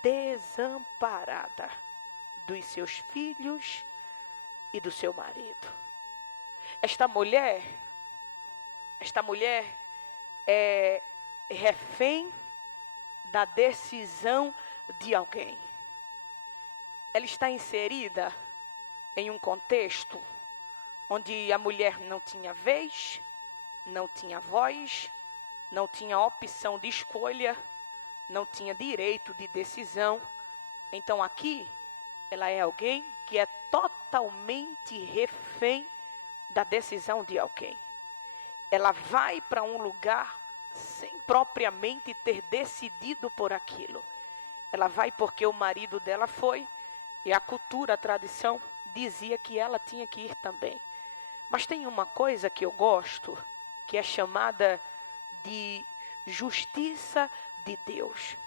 desamparada dos seus filhos e do seu marido. Esta mulher é refém da decisão de alguém. Ela está inserida em um contexto onde a mulher não tinha vez, não tinha voz, não tinha opção de escolha, não tinha direito de decisão. Então aqui, ela é alguém que é totalmente refém da decisão de alguém. Ela vai para um lugar sem propriamente ter decidido por aquilo. Ela vai porque o marido dela foi, e a cultura, a tradição, dizia que ela tinha que ir também. Mas tem uma coisa que eu gosto, que é chamada de justiça de Deus.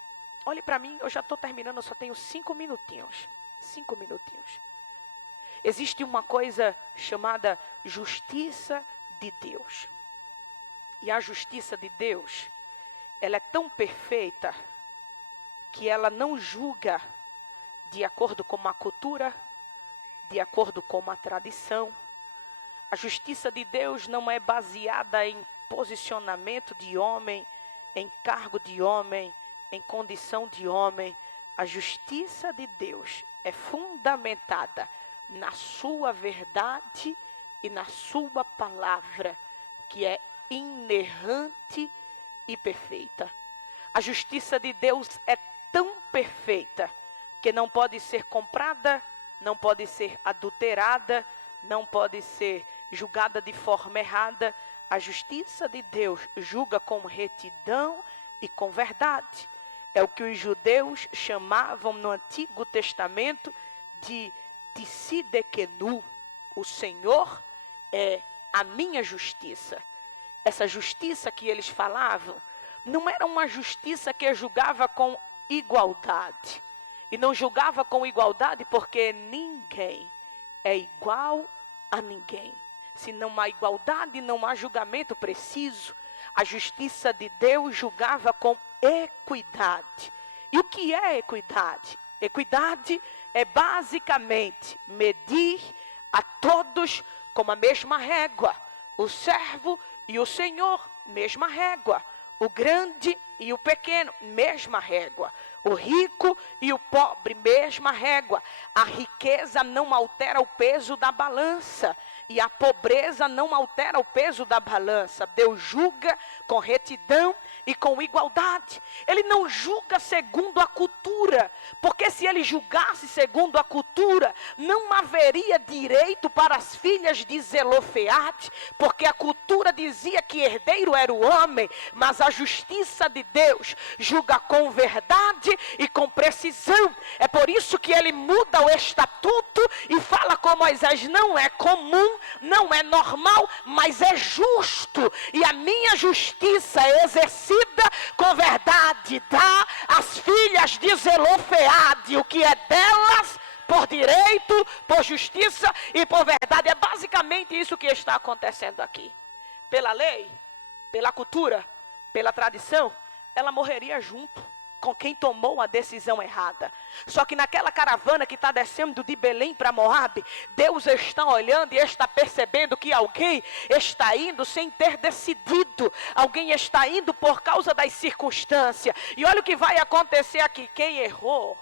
Olhe para mim, eu já estou terminando, eu só tenho 5 minutinhos. 5 minutinhos. Existe uma coisa chamada justiça de Deus. E a justiça de Deus, ela é tão perfeita que ela não julga de acordo com a cultura, de acordo com a tradição. A justiça de Deus não é baseada em posicionamento de homem, em cargo de homem, em condição de homem. A justiça de Deus é fundamentada na sua verdade e na sua palavra, que é inerrante e perfeita. A justiça de Deus é tão perfeita que não pode ser comprada, não pode ser adulterada, não pode ser julgada de forma errada. A justiça de Deus julga com retidão e com verdade. É o que os judeus chamavam no Antigo Testamento de Tsidekenu. O Senhor é a minha justiça. Essa justiça que eles falavam não era uma justiça que julgava com igualdade. E não julgava com igualdade porque ninguém é igual a ninguém. Se não há igualdade, não há julgamento preciso. A justiça de Deus julgava com equidade. E o que é equidade? Equidade é basicamente medir a todos com a mesma régua. O servo e o senhor, mesma régua. O grande e o pequeno, mesma régua. O rico e o pobre, mesma régua. A riqueza não altera o peso da balança. E a pobreza não altera o peso da balança. Deus julga com retidão e com igualdade. Ele não julga segundo a cultura. Porque se ele julgasse segundo a cultura, não haveria direito para as filhas de Zelofeade. Porque a cultura dizia que herdeiro era o homem. Mas a justiça de Deus julga com verdade e com precisão. É por isso que ele muda o estatuto e fala com Moisés: não é comum, não é normal, mas é justo. E a minha justiça é exercida com verdade. Dá às filhas de Zelofeade o que é delas por direito, por justiça e por verdade. É basicamente isso que está acontecendo aqui. Pela lei, pela cultura, pela tradição, ela morreria junto com quem tomou a decisão errada. Só que naquela caravana que está descendo de Belém para Moabe, Deus está olhando e está percebendo que alguém está indo sem ter decidido. Alguém está indo por causa das circunstâncias. E olha o que vai acontecer aqui. Quem errou,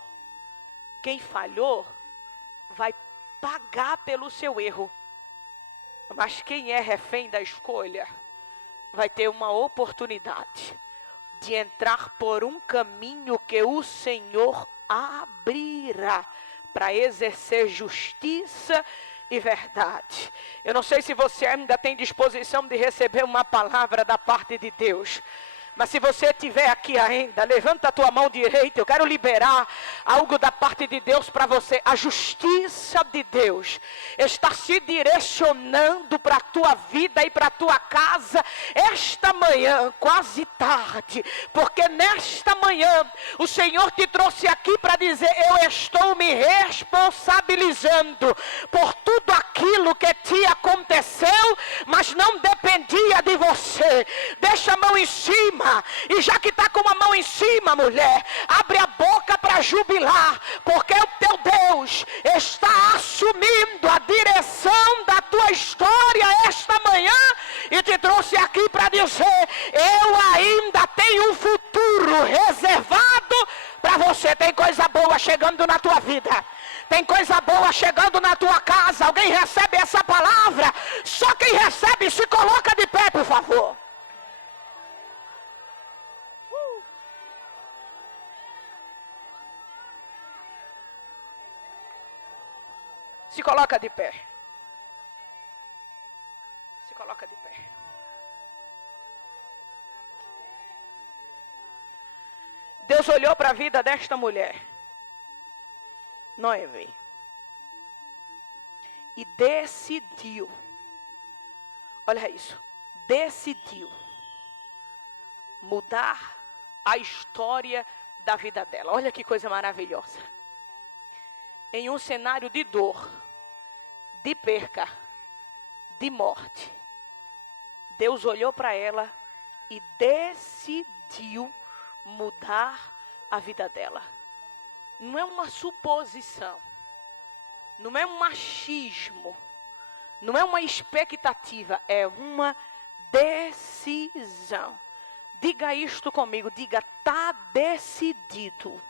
quem falhou, vai pagar pelo seu erro. Mas quem é refém da escolha, vai ter uma oportunidade de entrar por um caminho que o Senhor abrirá para exercer justiça e verdade. Eu não sei se você ainda tem disposição de receber uma palavra da parte de Deus. Mas se você estiver aqui ainda, levanta a tua mão direita. Eu quero liberar algo da parte de Deus para você. A justiça de Deus está se direcionando para a tua vida e para a tua casa esta manhã, quase tarde. Porque nesta manhã o Senhor te trouxe aqui para dizer: eu estou me responsabilizando por tudo aquilo que te aconteceu, mas não dependia de você. Deixa a mão em cima. E já que está com a mão em cima, mulher, abre a boca para jubilar, porque o teu Deus está assumindo a direção da tua história esta manhã e te trouxe aqui para dizer: eu ainda tenho um futuro reservado para você. Tem coisa boa chegando na tua vida, tem coisa boa chegando na tua casa. Alguém recebe essa palavra? Só quem recebe se coloca de pé, por favor. Se coloca de pé. Se coloca de pé. Deus olhou para a vida desta mulher, Noemi, e decidiu. Olha isso. Decidiu mudar a história da vida dela. Olha que coisa maravilhosa. Em um cenário de dor, de perca, de morte, Deus olhou para ela e decidiu mudar a vida dela. Não é uma suposição, não é um machismo, não é uma expectativa, é uma decisão. Diga isto comigo, diga: está decidido.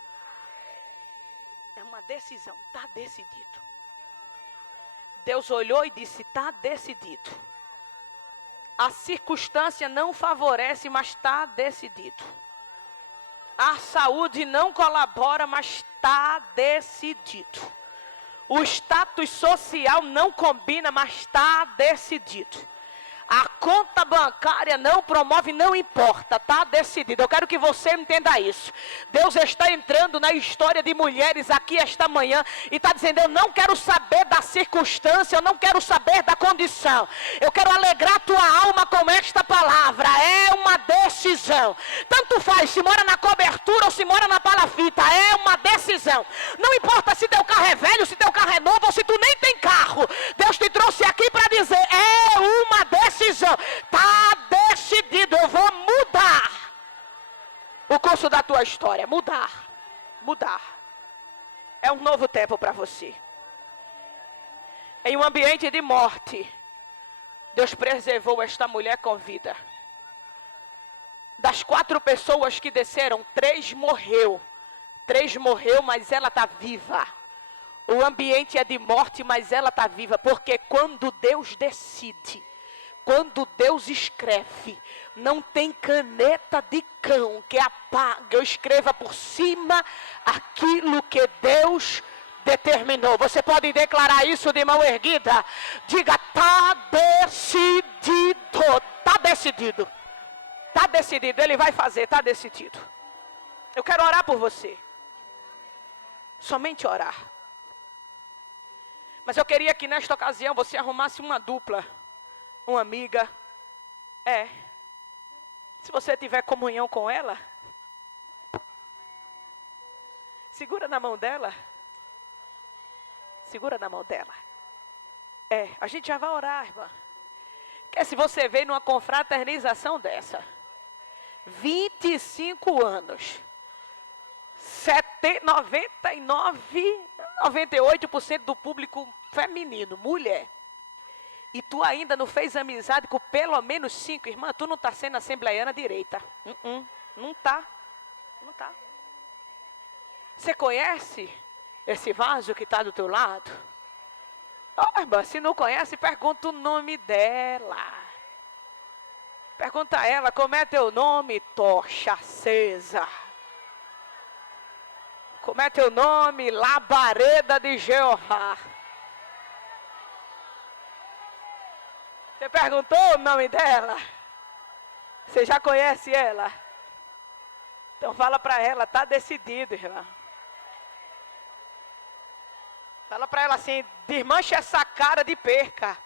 É uma decisão, está decidido. Deus olhou e disse: está decidido. A circunstância não favorece, mas está decidido. A saúde não colabora, mas está decidido. O status social não combina, mas está decidido. A conta bancária não promove, não importa, está decidido. Eu quero que você entenda isso. Deus está entrando na história de mulheres aqui esta manhã e está dizendo: eu não quero saber da circunstância, eu não quero saber da condição. Eu quero alegrar tua alma com esta palavra. É uma decisão. Tanto faz se mora na cobertura ou se mora na palafita. É uma decisão. Não importa se teu carro é velho, se teu carro é novo ou se tu nem tem carro. Deus te trouxe aqui para dizer: é uma decisão. Está decidido. Eu vou mudar o curso da tua história. Mudar. É um novo tempo para você. Em um ambiente de morte, Deus preservou esta mulher com vida. Das 4 pessoas que desceram, 3 morreu. 3 morreu, mas ela está viva. O ambiente é de morte, mas ela está viva. Porque quando Deus decide, quando Deus escreve, não tem caneta de cão que apague ou escreva por cima aquilo que Deus determinou. Você pode declarar isso de mão erguida? Diga: está decidido. Está decidido. Está decidido. Ele vai fazer, está decidido. Eu quero orar por você. Somente orar. Mas eu queria que nesta ocasião você arrumasse uma dupla. Uma amiga. Se você tiver comunhão com ela, segura na mão dela Segura na mão dela. A gente já vai orar, irmã. Porque se você veio numa confraternização dessa, 25 anos, 98% do público feminino, mulher, e tu ainda não fez amizade com pelo menos 5, irmã, tu não está sendo assembleiana direita. Não tá. Não tá. Você conhece esse vaso que está do teu lado? Irmã, se não conhece, pergunta o nome dela. Pergunta a ela, como é teu nome? Tocha acesa. Como é teu nome? Labareda de Jeová. Você perguntou o nome dela? Você já conhece ela? Então fala para ela, tá decidido, irmã. Fala para ela assim, desmancha essa cara de perca.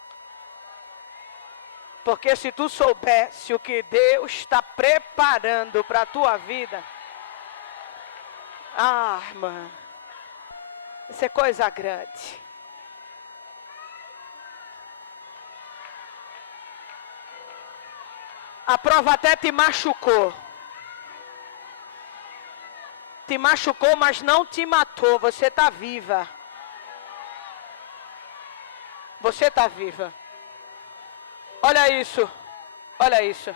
Porque se tu soubesse o que Deus está preparando para a tua vida, irmã, isso é coisa grande. A prova até te machucou. Te machucou, mas não te matou. Você está viva. Você está viva. Olha isso. Olha isso.